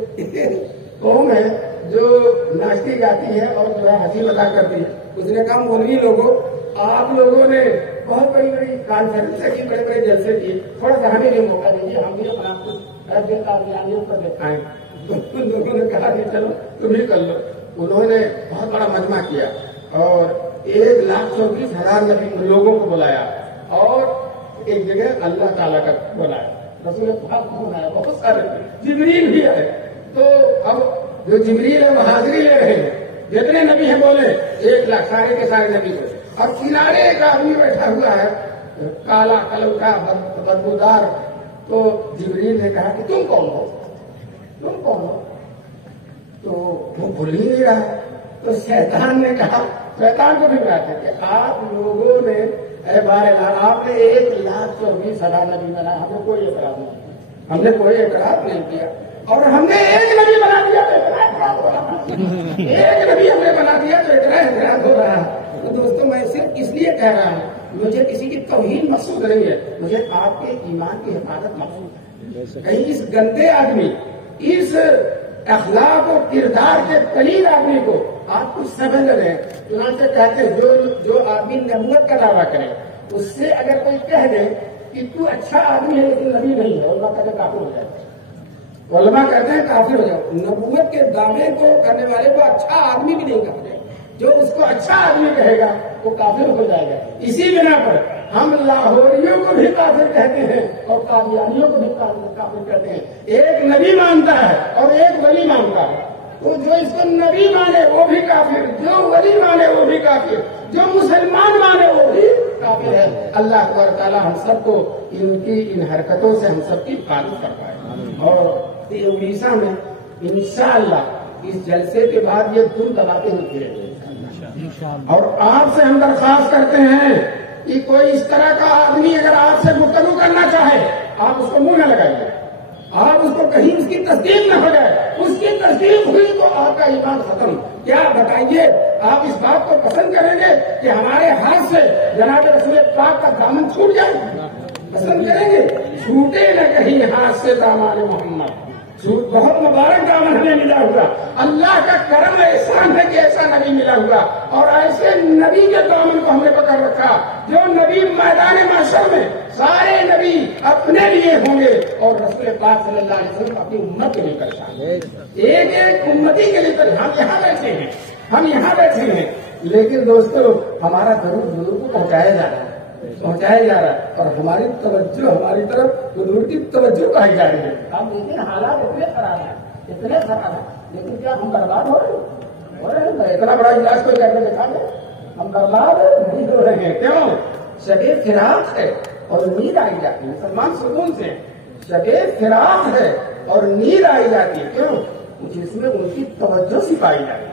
قوم ہے جو ناچتی گاتی ہے اور جو ہے ہنسی مذاق کرتی ہے، اس نے کہا مولوی لوگوں آپ لوگوں نے بہت بڑی بڑی کانفرنس کی، بڑے بڑے جلسے کیے، تھوڑا سا ہمیں بھی موقع دیجیے، ہم بھی اپنا قادیانیوں پر دکھائیں۔ ان لوگوں نے کہا کہ چلو تم ہی کر لو، انہوں نے بہت بڑا مجمع کیا اور 1,24,000 لوگوں کو بلایا اور ایک جگہ اللہ تعالیٰ کا بلایا، رسول پاک کو بلایا، بہت سارے جبریل بھی آئے۔ تو اب جو جبریل ہے وہ حاضری لے رہے ہیں، جتنے نبی ہیں بولے 1,00,000 سارے کے سارے نبی کو، اور کنارے ایک آدمی بیٹھا ہوا ہے کالا کلوٹا بدبودار۔ تو جبریل نے کہا کہ تم کون ہو، تم کون ہو؟ تو وہ بھول ہی نہیں رہا۔ تو شیطان نے کہا، شیطان کو بھی بتاتے کہ آپ لوگوں نے آپ نے 1,24,000 نبی بنا، ہم نے کوئی اعتراض نہیں، ہم نے کوئی اعتراض نہیں کیا، اور ہم نے ایک نبی بنا دیا تو اتنا اعتراض ہو رہا، ایک نبی ہم نے بنا دیا تو اتنا اعتراض ہو رہا۔ تو دوستوں میں صرف اس لیے کہہ رہا ہوں، مجھے کسی کی توہین مقصود نہیں ہے، مجھے آپ کے ایمان کی حفاظت مقصود ہے۔ کہیں اس گندے آدمی، اس اخلاق و کردار کے قلیل آدمی کو آپ کچھ سمجھ رہے ہیں۔ چنانچہ کہتے ہیں جو آدمی نبوت کا دعویٰ کرے اس سے اگر کوئی کہہ دے کہ تو اچھا آدمی ہے لیکن نبی نہیں ہے، علماء کہتے ہیں کافر ہو جائے، علماء کہتے ہیں کافر ہو جائے۔ نبوت کے دعوے کو کرنے والے کو اچھا آدمی بھی نہیں کہتے، جو اس کو اچھا آدمی کہے گا وہ کافر ہو جائے گا۔ اسی بنا پر ہم لاہوریوں کو بھی کافر کہتے ہیں اور قادیانیوں کو بھی کافر کہتے ہیں۔ ایک نبی مانتا ہے اور ایک ولی مانتا ہے، تو جو اس کو نبی مانے وہ بھی کافر، جو ولی مانے وہ بھی کافر، جو مسلمان مانے وہ بھی کافر ہے۔ اللہ تبارک تعالیٰ ہم سب کو ان کی ان حرکتوں سے ہم سب کی حفاظت کر پائے۔ اور اڑیسہ میں انشاءاللہ اس جلسے کے بعد یہ دھوم دباتے ہوئے پھرے گے، اور آپ سے ہم درخواست کرتے ہیں کہ کوئی اس طرح کا آدمی اگر آپ سے گفتگو کرنا چاہے آپ اس کو منہ نہ لگائیے، آپ اس کو کہیں اس کی تصدیق نہ ہو جائے، اس کی تصدیق ہوئی تو آپ کا ایمان ختم۔ کیا بتائیے آپ اس بات کو پسند کریں گے کہ ہمارے ہاتھ سے جناب رسول پاک کا دامن چھوٹ جائے؟ پسند کریں گے؟ چھوٹے نہ کہیں ہاتھ سے دامن محمد، بہت مبارک دامن ہمیں ملا ہوا، اللہ کا کرم احسان ہے کہ ایسا نبی ملا ہوا، اور ایسے نبی کے دامن کو ہم نے پکڑ رکھا جو نبی میدان محشر میں سارے نبی اپنے لیے ہوں گے اور رسول پاک صلی اللہ علیہ وسلم اپنی امت کے لیے پریشان، ایک ایک امتی کے لیے ہم یہاں بیٹھے ہیں، ہم یہاں بیٹھے ہیں، لیکن دوستو ہمارا درود حضور کو پہنچایا جا رہا ہے، پہنچایا جا رہا ہے، اور ہماری توجہ ہماری طرف حضور کی توجہ کہی جا رہی ہے۔ اب لیکن حالات اتنے خراب ہیں، اتنے خراب ہیں، لیکن کیا ہم برباد ہو رہے ہیں؟ اتنا بڑا اجلاس کوئی کر کے دکھا دے، ہم برباد نہیں ہو رہے ہیں۔ کیوں؟ شب فراق ہے اور نیند آئی جاتی ہے، مسلمان سکون سے شب فراق ہے اور نیند آئی جاتی ہے۔ کیوں؟ جس میں ان کی توجہ سپائی جاتی ہے،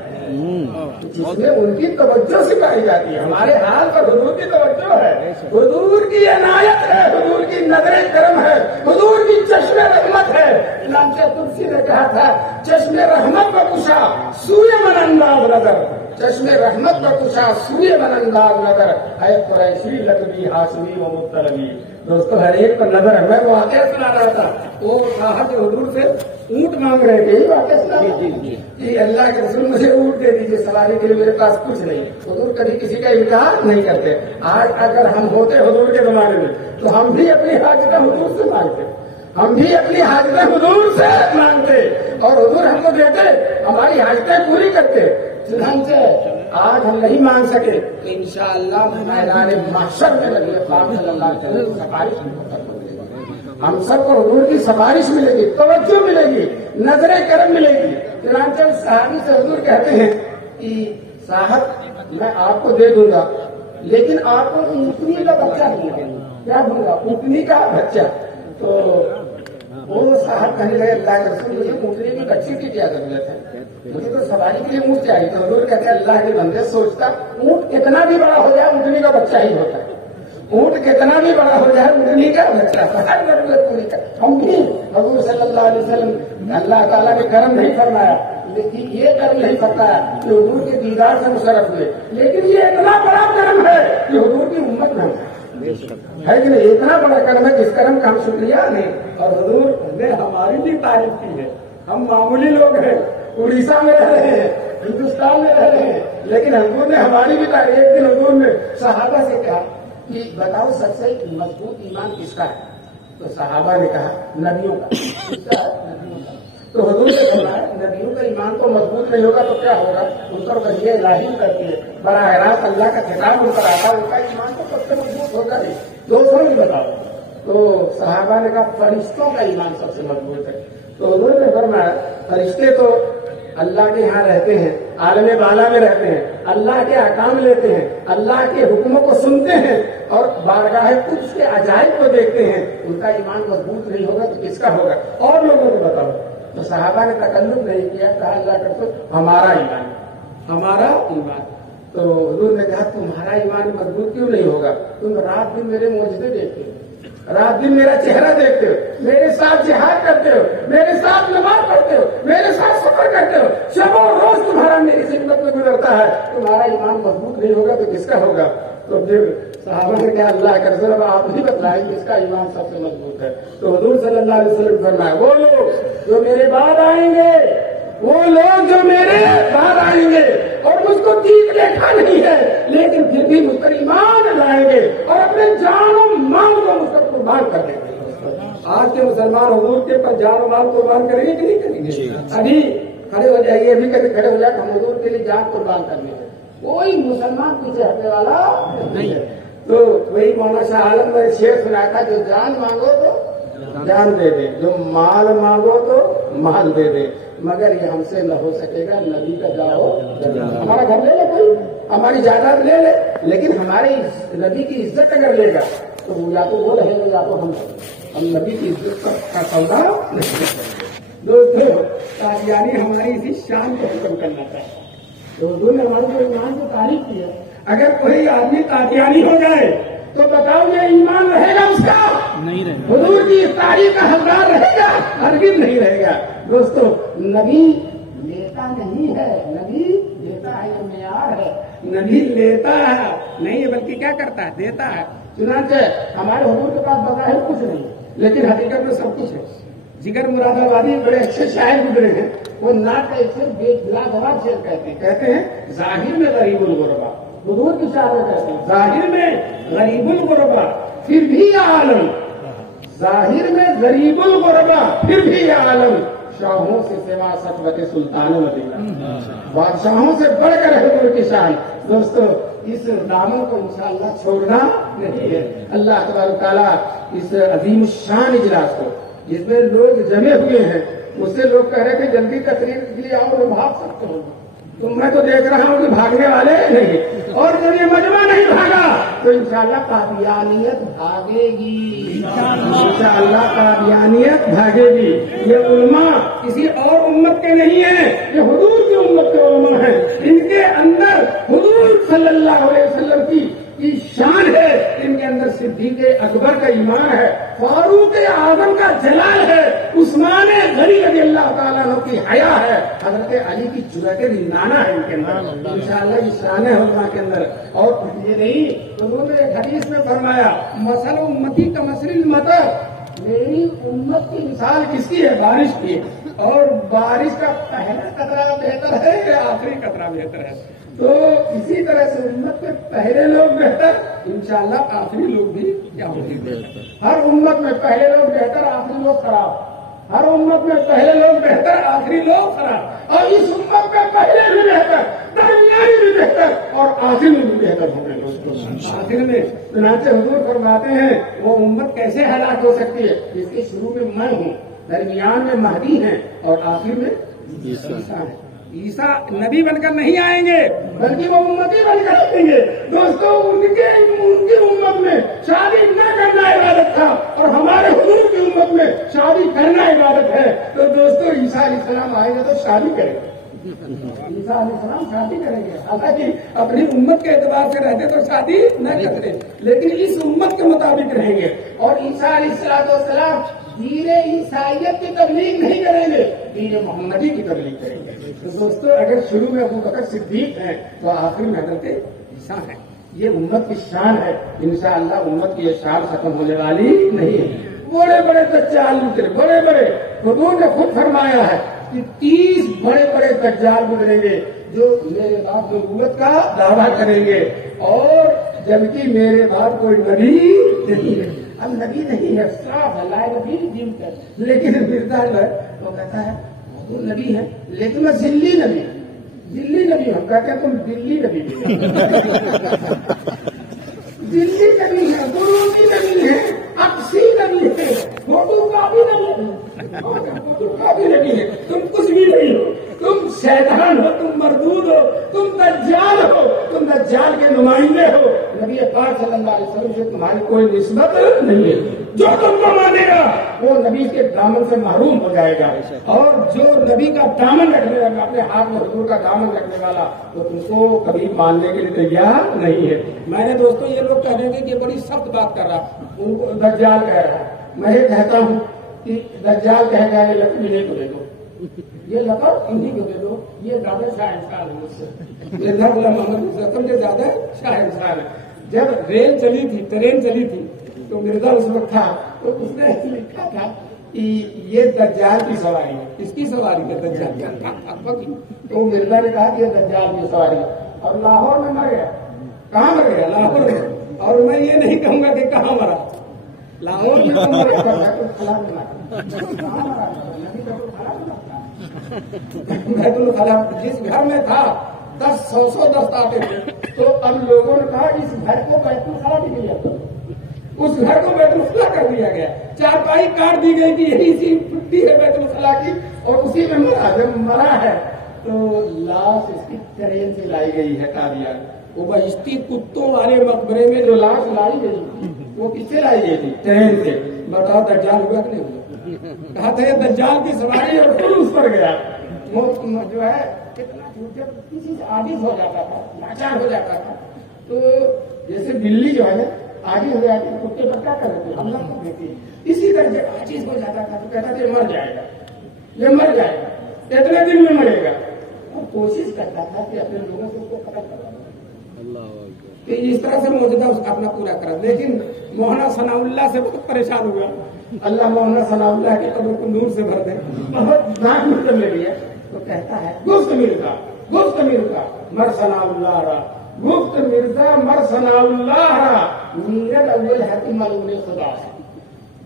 جس میں ان کی توجہ سپائی جاتی ہے۔ ہمارے حال پر حضور کی توجہ ہے، حضور کی عنایت ہے، حضور کی نظر کرم ہے، حضور کی چشم رحمت ہے۔ چنانچہ تلسی نے کہا تھا چشم رحمت کا کشا سوئے من انداز نظر، چشم رحمت کا کشا سوئے من انداز نظر، اے قریشی لقبی ہاشمی و مطلبی۔ دوستو ہر ایک پر نظر ہے۔ میں وہ واقعہ سنا رہا تھا، وہ صاحب حضور سے اونٹ مانگ رہے تھے، یہی واقعہ سنا کہ اللہ کے رسول مجھے اونٹ دے دیجیے سواری کے لیے، میرے پاس کچھ نہیں۔ حضور کبھی کسی کا انکار نہیں کرتے۔ آج اگر ہم ہوتے حضور کے زمانے میں تو ہم بھی اپنی حاجتیں حضور سے مانگتے، ہم بھی اپنی حاجتیں حضور سے مانگتے اور حضور ہم کو دیتے، ہماری حاجتیں پوری کرتے۔ چنانچہ آج ہم نہیں مانگ سکے تو انشاءاللہ میدان محشر میں نبی پاک صلی اللہ علیہ وسلم کی سفارش ہم سب کو حضور کی سفارش ملے گی، توجہ ملے گی، نظر کرم ملے گی۔ چنانچہ صحابی سے حضور کہتے ہیں کہ صاحب میں آپ کو دے دوں گا لیکن آپ کو اونٹنی کا بچہ دوں گا۔ کیا دوں گا؟ اونٹنی کا بچہ۔ تو وہ صاحب کہنے لگے اللہ کے رسول مجھے اونٹنی کی بچی کی کیا ضرورت ہے، مجھے تو سواری کے لیے اونٹ چاہیے۔ تو حضور کہتے ہیں اللہ کے بندے سوچتا اونٹ کتنا بھی بڑا ہو جائے اونٹنی کا بچہ ہی ہوتا ہے، اونٹ کتنا بھی بڑا ہو جائے اونٹنی کا بچہ، ہر ضرورت پوری کر۔ ہم بھی حضور صلی اللہ علیہ وسلم اللہ تعالیٰ نے کرم نہیں فرمایا، لیکن یہ کرم نہیں فرمایا کہ حضور کے دیدار سے مشرف ہوئے، لیکن یہ اتنا بڑا کرم ہے کہ حضور کی امت میں ہے کہ نہیں؟ اتنا بڑا کرم ہے جس کرم کا ہم شکریہ نہیں، اور حضور نے ہماری بھی تعریف کی ہے۔ ہم معمولی لوگ ہیں، اڑیسہ میں رہ رہے ہیں، ہندوستان میں رہ رہے ہیں، لیکن حضور نے ہماری بھی تعریف۔ ایک دن حضور نے صحابہ سے کہا کہ بتاؤ سب سے مضبوط ایمان کس کا ہے؟ تو صحابہ نے کہا نبیوں کا۔ کس کا ہے؟ نبیوں کا۔ تو حضور نے فرمایا نبیوں کا ایمان تو مضبوط نہیں ہوگا تو کیا ہوگا؟ ان پر وحی الہی کرتی ہے، براہ راست اللہ کا خطاب ان پر آتا ہے، ان کا ایمان تو سب سے مضبوط ہوگا نہیں۔ دوسروں بھی بتاؤ، تو صحابہ نے کہا فرشتوں کا ایمان سب سے مضبوط ہے۔ تو حضور نے فرمایا فرشتے تو اللہ کے یہاں رہتے ہیں، عالم بالا میں رہتے ہیں، اللہ کے احکام لیتے ہیں، اللہ کے حکموں کو سنتے ہیں اور بارگاہ قدس کے عجائب کو دیکھتے ہیں، ان کا ایمان مضبوط نہیں ہوگا تو کس کا ہوگا؟ اور لوگوں کو بتاؤ۔ تو صحابہ نے تکلف نہیں کیا، کہا اللہ کرتے ہمارا ایمان، ہمارا ایمان۔ تو حضور نے کہا تمہارا ایمان مضبوط کیوں نہیں ہوگا؟ تم رات دن میرے معجزے دیکھتے ہو، رات دن میرا چہرہ دیکھتے ہو، میرے ساتھ جہاد کرتے ہو، میرے ساتھ نماز پڑھتے ہو، میرے ساتھ سفر کرتے ہو، شب و روز تمہارا میری خدمت میں گزرتا ہے، تمہارا ایمان مضبوط نہیں ہوگا تو کس کا ہوگا؟ تو پھر صحابہ نے کہا اللہ کا رسول آپ ہی بتلائیں کس کا ایمان سب سے مضبوط ہے؟ تو حضور صلی اللہ علیہ وسلم فرمایا وہ لوگ جو میرے بعد آئیں گے، وہ لوگ جو میرے بعد آئیں گے اور مجھ کو ٹھیک دیکھا نہیں ہے لیکن پھر بھی مجھ پر ایمان لائیں گے اور اپنے جان و مال کو مجھ پر قربان کر دیں گے۔ آج کے مسلمان حضور کے پر جان و مال قربان کریں گے کہ نہیں کریں گے؟ ابھی کھڑے ہو جائیے، ابھی کبھی کھڑے ہو جائے ہم حضور کے لیے جان قربان کرنے ہیں، کوئی مسلمان پیچھے ہٹنے والا نہیں ہے۔ تو وہی مولانا شاہ عالم نے شعر سنایا تھا جو جان مانگو تو جان دے دے، جو مال مانگو تو مال دے دے، مگر یہ ہم سے نہ ہو سکے گا نبی کا جاؤ۔ ہمارا گھر لے لے کوئی، ہماری جائیداد لے لے، لیکن ہماری نبی کی عزت اگر لے گا تو یا تو وہ رہے گا یا تو ہم نبی کی عزت کا سودا نہیں۔ دوستوں قادیانی ہماری اسی شان کو ختم کرنا چاہیے۔ تو حضور نے ہمارے کو ایمان کو تعریف کی ہے، اگر کوئی آدمی قادیانی ہو جائے تو بتاؤ یہ ایمان رہے گا اس کا؟ نہیں رہے گا۔ حضور کی تعریف کا حقدار رہے گا؟ ہرگز نہیں رہے گا۔ دوستو نبی لیتا نہیں ہے، نبی دیتا ہے، یہ معیار ہے۔ نبی لیتا ہے نہیں ہے بلکہ کیا کرتا ہے؟ دیتا ہے۔ چنانچہ ہمارے حضور کے پاس بظاہر کچھ نہیں لیکن حقیقت میں سب کچھ ہے۔ جگر مراد آبادی بڑے اچھے شاعر گزرے ہیں، وہ ناٹ کا ایک لاجواب شعر کہتے ہیں ظاہر میں غریب الغربا، حضور کی شاعر میں کہتے ہیں ظاہر میں غریب الغربا پھر بھی عالم، ظاہر میں غریب الغربا پھر بھی عالم، شاہوں سے سوا سطوت سلطان مدینہ، بادشاہوں سے بڑھ کر حضور کی شان۔ دوستو اس دامن کو انشاءاللہ چھوڑنا نہیں ہے۔ اللہ تبارک تعالیٰ اس عظیم الشان اجلاس کو جس میں لوگ جمے ہوئے ہیں، مجھ سے لوگ کہہ رہے کہ جلدی تقریر کے لیے آؤ میں بھاگ سکتا ہوں، تو میں تو دیکھ رہا ہوں کہ بھاگنے والے نہیں، اور جب یہ مجمع نہیں بھاگا تو انشاءاللہ قادیانیت بھاگے گی، انشاءاللہ قادیانیت بھاگے گی۔ یہ علماء کسی اور امت کے نہیں ہیں، یہ حضور کی امت کے علماء ہیں، ان کے اندر حضور صلی اللہ علیہ وسلم کی شان ہے، ان کے اندر صدیق اکبر کا ایمان ہے، فاروق اعظم کا جلال ہے، عثمان غنی رضی اللہ تعالیٰ عنہ کی حیا ہے، حضرت علی کی جرأت رنانہ ہے ان کے اندر، انشاءاللہ یہ شان ہے علماء کے اندر۔ اور یہ نہیں، انہوں نے ایک حدیث میں فرمایا مثل امتی کا مثل المطر، میری امت کی مثال کس کی ہے؟ بارش کی، اور بارش کا پہلا قطرہ بہتر ہے یا آخری قطرہ بہتر ہے؟ تو اسی طرح سے امت میں پہلے لوگ بہتر، انشاءاللہ آخری لوگ بھی کیا ہوگی؟ ہر امت میں پہلے لوگ بہتر، آخری لوگ خراب، ہر امت میں پہلے لوگ بہتر، آخری لوگ خراب، اور اس امت میں پہلے بھی بہتر، درمیانی بھی بہتر اور آخر میں بھی بہتر ہوں گے۔ آخر میں چنانچہ حضور فرماتے ہیں وہ امت کیسے ہلاک ہو سکتی ہے؟ اس کے شروع میں میں ہوں، درمیان میں مہدی ہیں اور آخر میں عیسیٰ ہیں۔ عیسیٰ نبی بن کر نہیں آئیں گے بلکہ وہ امتی بن کر آئیں گے۔ دوستوں ان کی امت میں شادی نہ کرنا عبادت تھا اور ہمارے حضور کی امت میں شادی کرنا عبادت ہے۔ تو دوستوں عیسیٰ علیہ السلام آئیں گے تو شادی کریں گے، عیسیٰ علیہ السلام شادی کریں گے، حالانکہ اپنی امت کے اعتبار سے رہتے تو شادی نہ کرتے لیکن اس امت کے مطابق رہیں گے۔ اور عیسیٰ علیہ السلام دین عیسائیت کی تبلیغ نہیں کریں گے، دین محمدی کی تبلیغ کریں گے۔ تو دوستو اگر شروع میں ابو بکر صدیق ہیں تو آخر میں حضرت عیسیٰ ہیں۔ یہ امت کی شان ہے، انشاءاللہ امت کی یہ شان ختم ہونے والی نہیں ہے۔ بڑے بڑے دجال گزرے، بڑے بڑے، حضور نے خود فرمایا ہے کہ 30 بڑے بڑے دجال گزریں گے جو میرے بعد نبوت کا دعویٰ کریں گے، اور جبکہ میرے بعد کوئی نبی نہیں ہے۔ اب نبی نہیں ہے، صاف ہے، لا نبی جیوت ہے، لیکن مرزا جو ہے وہ کہتا ہے وہ نبی ہے لیکن میں ذلی نبی ہوں، ذلی نبی ہوں. کہتے ہیں تم دلی نبی دلی نبی ہے، قروضی نبی ہے، اقصی نبی ہے، فوٹو کاپی نبی ہے، فوٹو کاپی نبی ہے. تم کچھ بھی نہیں ہو، تم شیطان ہو، تم مردود ہو، تم دجال ہو، تم دجال کے نمائندے ہو. نبی پاک صلی اللہ علیہ وسلم سے تمہاری کوئی نسبت نہیں ہے. جو تم کو مانے گا وہ نبی کے دامن سے محروم ہو جائے گا، اور جو نبی کا دامن رکھنے والا، اپنے ہاتھ میں حضور کا دامن رکھنے والا، وہ تم کو کبھی ماننے کے لیے تیار نہیں ہے. میں نے دوستوں یہ لوگ کہہ رہے ہیں کہ یہ بڑی سخت بات کر رہا، ان کو دجال کہہ رہا. میں یہ کہتا ہوں کہ دجال کہہ گا یہ لکڑی نہیں کو دے دو، یہ لقب انہیں کو دے دو، یہ زیادہ شاہ انسان ہے مجھ سے، مرزا غلام محمد رقم سے زیادہ شاہ انسان ہے. جب ریل چلی تھی، ٹرین چلی تھی، تو مرزا اس وقت تھا، تو اس نے لکھا تھا کہ یہ دجال کی سواری ہے. اس کی سواری ہے دجال کی. تو مرزا نے کہا کہ یہ دجال کی سواری ہے، اور لاہور میں مر گیا. کہاں مر گیا؟ لاہور میں. اور میں یہ نہیں کہوں گا کہ کہاں مرا، لاہور میں تو مر گیا. بیت الخلا جس گھر میں تھا 100 دست آتے تھے، تو اب لوگوں نے کہا اس گھر کو بیت الخلا بھی دیا، اس گھر کو بیت الخلا کر دیا گیا. چارپائی کاٹ دی گئی کہ یہی سی چھٹی ہے بیت الخلا کی، اور اسی میں مرا. جب مرا ہے تو لاش اس کی ٹرین سے لائی گئی ہے قادیان. وہ بہشتی کتوں والے مقبرے میں جو لاش لائی گئی وہ کس سے لائی گئی تھی؟ ٹرین سے. بتاؤ دجال ہوا کہ نہیں ہوا؟ کہا تھا یہ دجال کی سواری، اور پھر اس پر گیا. جو ہے کتنا جب کسی سے عاجز ہو جاتا تھا، لاچار ہو جاتا تھا، تو جیسے بلی جو ہے عاجز ہو جاتی ہے، کتے پر کیا کرتے ہم لوگ دیتی، اسی طرح جب عاجز ہو جاتا تھا تو کہتا تھا یہ مر جائے گا، یہ مر جائے گا، اتنے دن میں مرے گا، اور کوشش کرتا تھا کہ اپنے لوگوں سے اس کو ختم کروا دے. اس طرح سے موجودہ اپنا پورا کرا. لیکن مولانا ثناء اللہ سے بہت پریشان ہوا. اللہ مولانا ثناء اللہ کی قبر کو نور سے بھر دے. بہت ناک مر کر لے لیا. تو کہتا ہے گفت مرزا مر ثناء اللہ را، گفت مرزا مر ثناء اللہ را، نیرد اول ہے تو ملعون خدا سے.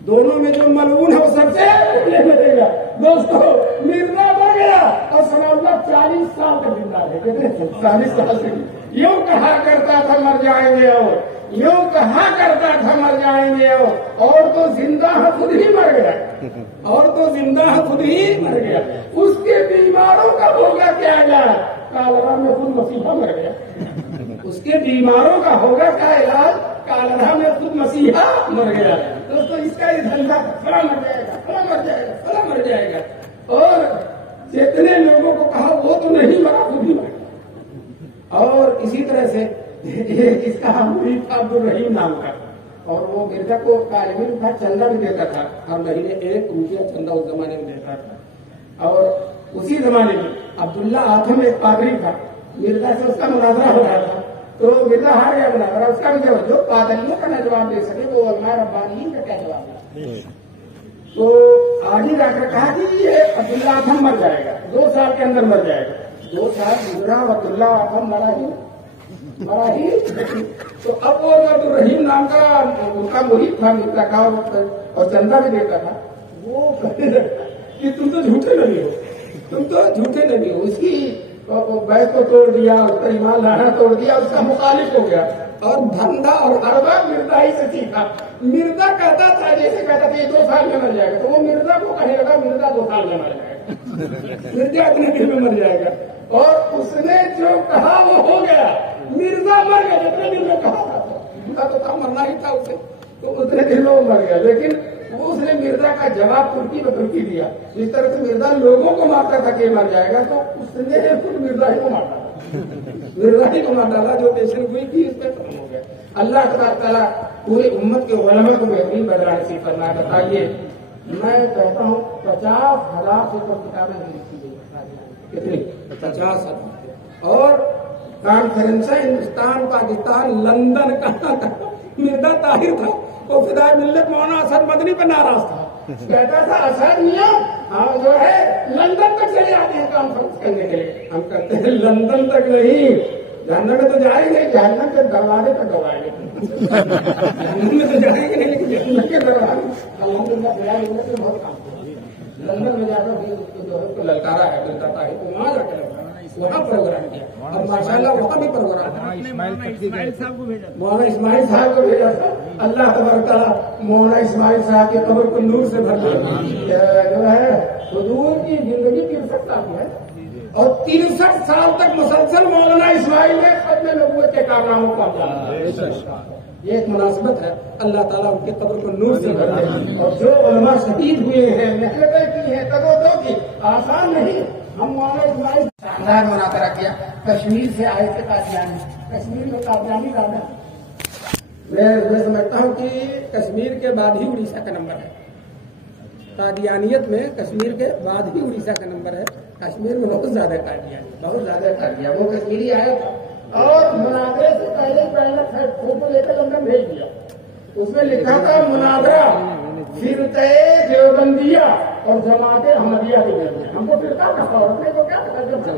دونوں میں جو ملعون ہے وہ سب سے پہلے ملے گا. دوستو مرزا مر گیا اور ثناء اللہ 40 سال کا زندہ ہے. کتنے 40 سال سے یوں کہا کرتا تھا مر جائیں گے، اور یوں کہا کرتا تھا مر جائیں گے، اور تو زندہ ہے خود ہی مر گیا، اور تو زندہ ہے خود ہی مر گیا. اس کے بیماروں کا ہوگا کیا علاج؟ کالرا میں خود مسیحا مر گیا. اس کے بیماروں کا ہوگا کیا علاج؟ کالرا میں خود مسیحا مر گیا. دوستو اس کا یہ دھندا فلاں مر جائے گا، فلاں مر جائے گا، فلاں مر جائے گا. اور جتنے لوگوں کو کہا وہ تو نہیں مرا، خود ہی مر گیا. اور اسی طرح سے اس کا مرید تھا عبد الرحیم نام کا، اور وہ مرزا کو طالب علم تھا، چندہ بھی دیتا تھا، ہر مہینے 1 روپیہ چندہ اس زمانے میں دیتا تھا. اور اسی زمانے میں عبداللہ آتم ایک پادری تھا، مرزا سے اس کا مناظرہ ہو رہا تھا. تو مرزا ہار گیا مناظرہ. اس کا بھی جواب جو پادریوں کا نہ جواب دے سکے وہ علماء ربانیین کا کیا جواب دے. تو آج ہی جا کر کہا کہ یہ عبداللہ آتم مر جائے گا، 2 سال کے اندر مر جائے گا. 2 سال گزرا، عبداللہ آتم مرا ہی. تو اب وہ عبد الرحیم نام کا ان کا مرید تھا مرزا کا، اور چندہ بھی دیتا تھا. وہ کہ تم تو جھوٹے نہیں ہو، تم تو جھوٹے نہیں ہو. اس کی بیعت کو توڑ دیا، اس کا ایمان لانا توڑ دیا، اس کا مخالف ہو گیا. اور دھندا اور اربا مرزا ہی سے سیکھا. مرزا کہتا تھا، جیسے کہتا تھا یہ 2 سال میں مر جائے گا، تو وہ مرزا کو کہنے لگا مرزا 2 سال میں مر جائے گا، مرزا اتنے دن میں مر جائے گا. اور اس نے جو کہا وہ ہو گیا. مرزا مر گیا جتنے دن میں کہا تھا، تو تھا مرنا ہی تھا اسے، تو اتنے دن میں وہ مر گیا. لیکن وہ اس نے مرزا کا جواب ترکی میں ترکی دیا. جس طرح سے مرزا لوگوں کو مارتا تھا کہ مر جائے گا، تو اس نے خود مرزا ہی کو مارتا تھا، مرزا ہی کو مارتا تھا. جو پیشن ہوئی تھی اس پہ ختم ہو گیا. اللہ تعالیٰ پوری امت کے علماء کو بہترین بدلا نصیب کرنا ہے. بتائیے میں کہتا ہوں 50,000 سے کم کتابیں لکھی گئی. کتنی؟ 50,000. اور کانفرنسیں ہندوستان، پاکستان، لندن کہاں تک. مرزا طاہر تھا وہ فدائے ملت مولانا اسد مدنی پہ ناراض تھا. کہتا تھا اسد میاں ہم جو ہے لندن تک چلے آتے ہیں کانفرنس کرنے کے لیے. ہم کہتے ہیں لندن تک نہیں، جہنم میں تو جائیں گے، جہنم کے دروازے تک گوائیں گے. جہنم میں تو جائیں گے نہیں، لیکن جہنم کے دروازے الحمدللہ بہت کام. لندن میں جا کر جو ہے تو للکارا ہے کلکتہ ہے تو وہاں جا کر وہاں پروگرام کیا اور ماشاء اللہ وہاں بھی پروگرام مولانا اسماعیل صاحب کو بھیجا تھا. اللہ تبارک تعالیٰ مولانا اسماعیل صاحب کی قبر کو نور سے بھر دے. جو ہے حضور کی زندگی 63 سال کی ہے اور 63 سال تک مسلسل مولانا اسماعیل نے ختم نبوت کے کارناموں کو انجام دیا. یہ ایک مناسبت ہے. اللہ تعالیٰ ان کی قبر کو نور سے بھر دے. اور جو علماء شہید ہوئے ہیں محنتیں کی ہیں تگودو کی آسان نہیں. ہم مولانا اسماعیل شاندار مناظرہ کیا. کشمیر سے آئے تھے قادیانی. کشمیر میں قادیانی زیادہ. میں سمجھتا ہوں کہ کشمیر کے بعد ہی اڑیسہ کا نمبر ہے. قادیانیت میں کشمیر کے بعد ہی اڑیسہ کا نمبر ہے. کشمیر میں بہت زیادہ قادیانی بہت زیادہ قادیانی. وہ کشمیری آیا تھا اور مناظرے سے پہلے فوٹو لے کر لندن بھیج دیا. اس میں لکھا تھا مناظرہ فرقہ دیوبندیہ اور جماعت احمدیہ کے درمیان. ہم کو فرقہ کہا اور اپنے کو کیا پتا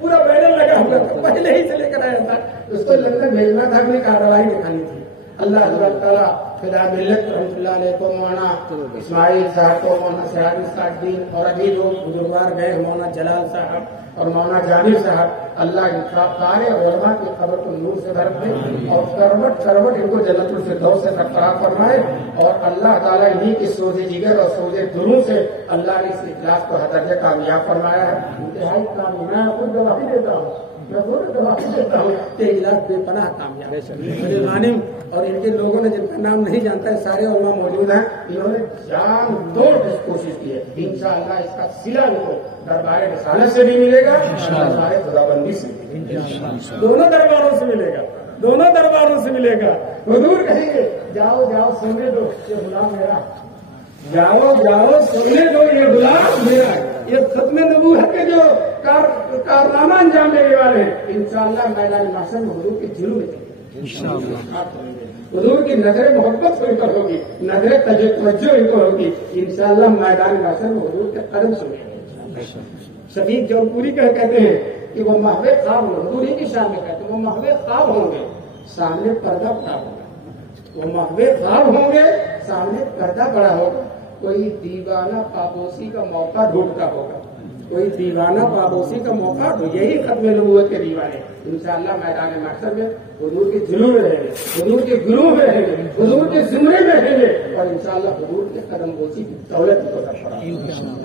پورا بینر لگا ہوا تھا پہلے ہی سے لے کر آیا تھا. اس کو لندن بھیجنا تھا اپنی کارروائی دکھانی تھی. اللہ تعالیٰ فدا ملت رحمۃ اللہ علیہ کو مولانا اسماعیل صاحب کو مولانا سراج الدین اور ابھی لوگ بزرگوار گئے مولانا جلال صاحب اور مولانا جابر صاحب. اللہ سارے علماء کی خبر کو نور سے بھر دے اور کروٹ کروٹ ان کو جنت الفردوس سے سرفراز فرمائے. اور اللہ تعالیٰ انہیں کی سوز جگر اور سوز دلوں سے اللہ نے اس اجلاس کو حترجہ کامیاب فرمایا ہے. انتہائی کامیاب. میں خود گواہی دیتا ہوں کہ علاج بے پناہ کامیاب ہے. غانم اور ان کے لوگوں نے جن کا نام نہیں جانتا ہے سارے علماء موجود ہیں. انہوں نے جان توڑ کوشش کی ہے. انشاءاللہ اس کا صلہ ان کو دربار رسالت سے بھی ملے گا دربار خداوندی سے دونوں درباروں سے ملے گا. دونوں درباروں سے ملے گا. حضور کہیں گے جاؤ جاؤ سننے دو یہ غلام میرا. جاؤ جاؤ سننے دو یہ غلام میرا. یہ ختم نبوت کے جو کارنامہ انجام دینے والے ہیں انشاءاللہ میدان محشر میں حضور کی جلوہ میں حضور کی نظر محبت ان پر ہوگی. نظر توجہ ان پر ہوگی. انشاءاللہ میدان محشر میں حضور کے قدم سنیں. شفیق جون پوری کہتے ہیں کہ وہ محو خواب ہوں. حضور ہی کی شان میں کہتے ہیں وہ محو خواب ہوں گے سامنے پردہ پڑا ہوگا. وہ محو خواب ہوں گے سامنے پردہ پڑا ہوگا. کوئی دیوانہ پابوسی کا موقع ڈھونڈتا ہوگا. کوئی دیوانہ پابوسی کا موقع یہی ختم نبوت کے دیوانے. انشاءاللہ میدان محشر میں حضور کے جلوہ میں رہیں گے. حضور کے گروہ میں رہیں گے. حضور کے زمرے میں رہیں گے اور انشاءاللہ حضور کے قدم بوسی کی دولت کو پڑا.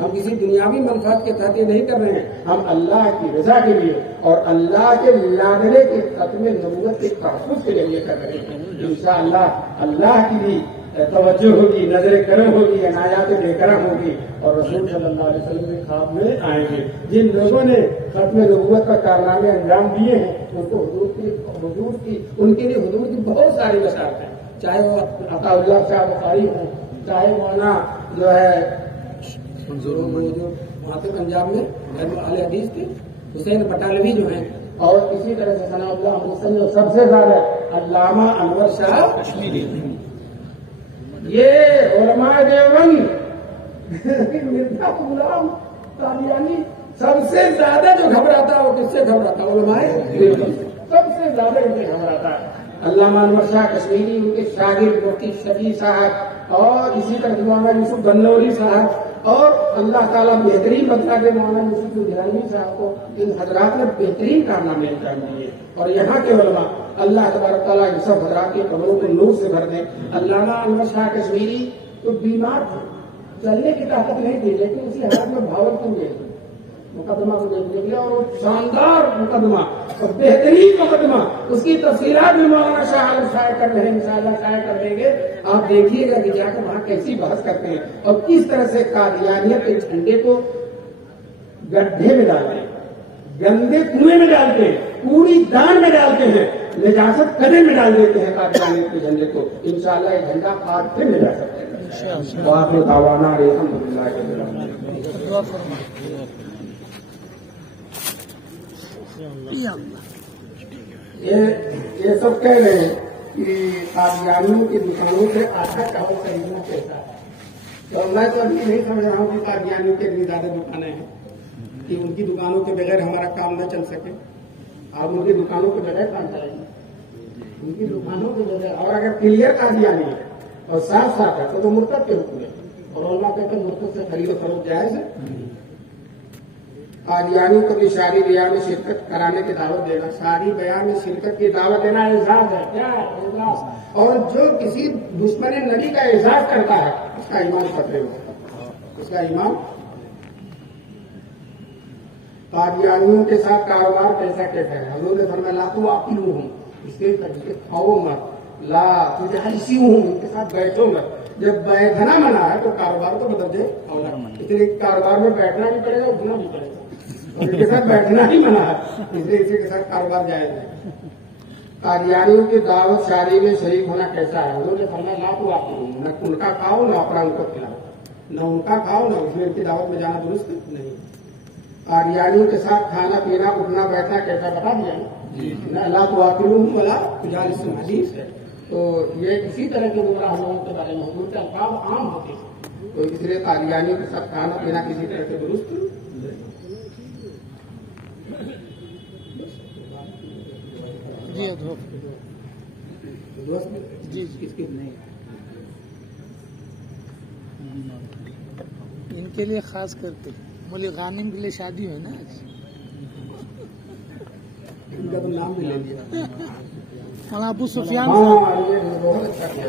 ہم کسی دنیاوی منفعت کے تحت یہ نہیں کر رہے ہیں. ہم اللہ کی رضا کے لیے اور اللہ کے لادنے کے ختم نبوت کے تحفظ کے لیے کر رہے ہیں. انشاءاللہ اللہ کی بھی توجہ ہوگی. نظر کرم ہوگی. عنایات بے کرم ہوگی اور رسول صلی اللہ علیہ وسلم کے خواب میں آئیں گے. جن لوگوں نے ختم نبوت کا کارنامے انجام دیے ہیں ان کو حضور کی ان کے لیے حضور کی بہت ساری بشارت ہیں. چاہے وہ عطا اللہ صاحب بخاری ہوں چاہے مولانا جو ہے وہاں تک پنجاب میں اہل حدیث کے حسین بٹالوی جو ہیں اور اسی طرح سے ثناء اللہ حسین جو سب سے زیادہ علامہ انور شاہ کشمیری. یہ علماء دیوبند مرزا غلام قادیانی سب سے زیادہ جو گھبراتا ہے وہ کس سے گھبراتا ہے؟ علماء دیوبند سب سے زیادہ ان سے گھبراتا ہے. علامہ انور شاہ کشمیری ان کے شاگرد مفتی شفیع صاحب اور اسی طرح مولانا یوسف بنوری صاحب اور اللہ تعالیٰ بہترین بدلا کے مولانا یوسف گیلانی صاحب کو ان حضرات نے بہترین کارنامے انجام دیے. اور یہاں کے علماء اللہ تبارک تعالیٰ ان سب حضرات کی قبروں کو نور سے بھر دیں. علامہ انور شاہ کشمیری تو بیمار تھے چلنے کی طاقت نہیں تھی لیکن اسی حالت میں بھاولپور گئے مقدمہ کو دیکھ لیا اور وہ شاندار مقدمہ اور بہترین مقدمہ اس کی تفصیلات بھی مولانا شاہ عالم شائع کر رہے ہیں. انشاءاللہ شائع کر دیں گے. آپ دیکھیے گا کہ جا کر وہاں کیسی بحث کرتے ہیں اور کس طرح سے قادیانیت کے جھنڈے کو گڈھے میں ڈالتے ہیں گندے کنویں میں ڈالتے ہیں کوڑی دان میں ڈالتے ہیں نجاست قدم میں ڈال دیتے ہیں قادیانیت کے جھنڈے کو. انشاءاللہ یہ جھنڈا آج پھر میں جا سکتے ہیں. وآخر دعوانا الحمدللہ. یہ سب کہہ رہے ہیں کہ قادیانیوں کی دکانوں سے آٹا چاول خریدنا کیسا ہے. تو میں تو ابھی نہیں سمجھ رہا ہوں کہ قادیانیوں کی اتنی زیادہ دکانیں ہیں کہ ان کی دکانوں کے بغیر ہمارا کام نہ چل سکے. آپ ان کی دکانوں کے بغیر کام چلائیں گے ان کی دکانوں کے بغیر. اور اگر کلیئر قادیانی ہے اور صاف صاف ہے تو مرتد کے حکم ہے. اور علماء کہتے ہیں مرتد سے خرید و فروخت جائز ہے. قادیانی کو بھی شادی بیاہ میں شرکت کرانے کی دعوت دینا، شادی بیاہ میں شرکت کی دعوت دینا اعزاز ہے. کیا ہے؟ اعزاز. اور جو کسی دشمن نبی کا اعزاز کرتا ہے اس کا ایمان خطرے میں ہوتا ہے، اس کا ایمان. قادیانیوں کے ساتھ کاروبار کیسا ہے؟ حضور نے فرمایا لا تو آکلو ہوں، اس کے کھاؤ مت، لا تجالسی ہوں، ان کے ساتھ بیٹھو مت. جب بیٹھنا منع ہے تو کاروبار کو بدل دے، اس لیے کاروبار میں بیٹھنا بھی پڑے گا، اٹھنا بھی پڑے گا، اور ان کے ساتھ بیٹھنا ہی منع ہے، اس لیے اسی کے ساتھ کاروبار جائز ہے. قادیانیوں کی دعوت شادی میں شریک ہونا کیسا ہے؟ حضور نے فرمایا لا تو آکلو، نہ ان کا کھاؤ نہ اپنا ان کو کھلاؤ، نہ ان کا کھاؤ نہ اس میں ان کی دعوت میں جانا درست نہیں. قادیانیوں کے ساتھ کھانا پینا اٹھنا بیٹھنا کیسا بتا دیا نا، اللہ تو آکلوہم ولا تجالسوہم حدیث ہے. تو یہ اسی طرح کے گمراہ لوگوں کے بارے میں حضور کے الفاظ عام ہوتے ہیں، تو اس لیے قادیانیوں کے ساتھ کھانا پینا کسی طرح سے درست جی کس کی نہیں، ان کے لیے خاص کر کے مولی غانم کے لیے شادی ہوئی نا آج، ان کا تو نام بھی لے دیا. مولانا ابو سفیان بہت اچھا کیا.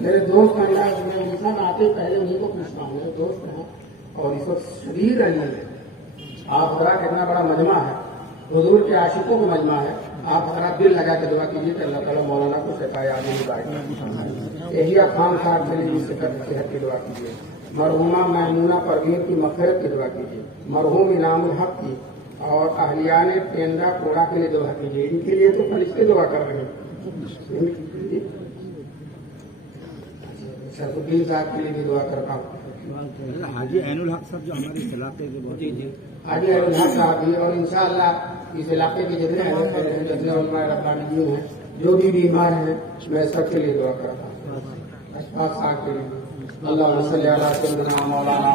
میرے دوست میں آتے پہلے انہیں کو پوچھتا ہوں، میرے دوست ہیں اور اس وقت شدید اہمیت ہے. آپ حضرات اتنا بڑا مجمع ہے، حضور کے عاشقوں کا مجمع ہے. آپ حضرات دل لگا کے دعا کیجیے کہ اللہ تعالیٰ مولانا کو شفائے عاجل بائے. احیاء خان صاحب کے لیے صحت کی دعا کیجیے. مرحومہ میمونہ پروین کی مغفرت کی دعا کیجیے. مرحوم انعام الحق کی اور اہلیان پینڈا کوڑا کے لیے دعا کیجیے. ان کے لیے تو فرشتے دعا کر رہے ہیں. شرف الدین صاحب کے لیے بھی دعا کرتا ہوں. حاجی عین الحق صاحب جو ہمارے اس علاقے کے بہت حاجی عین الحق صاحب بھی، اور انشاءاللہ اس علاقے کے جتنے علماء ربانیین ہیں جو بھی بیمار ہیں میں سب کے لیے دعا کرتا ہوں. اشفاق صاحب کے لیے. اللہ صلی علی سیدنا مولانا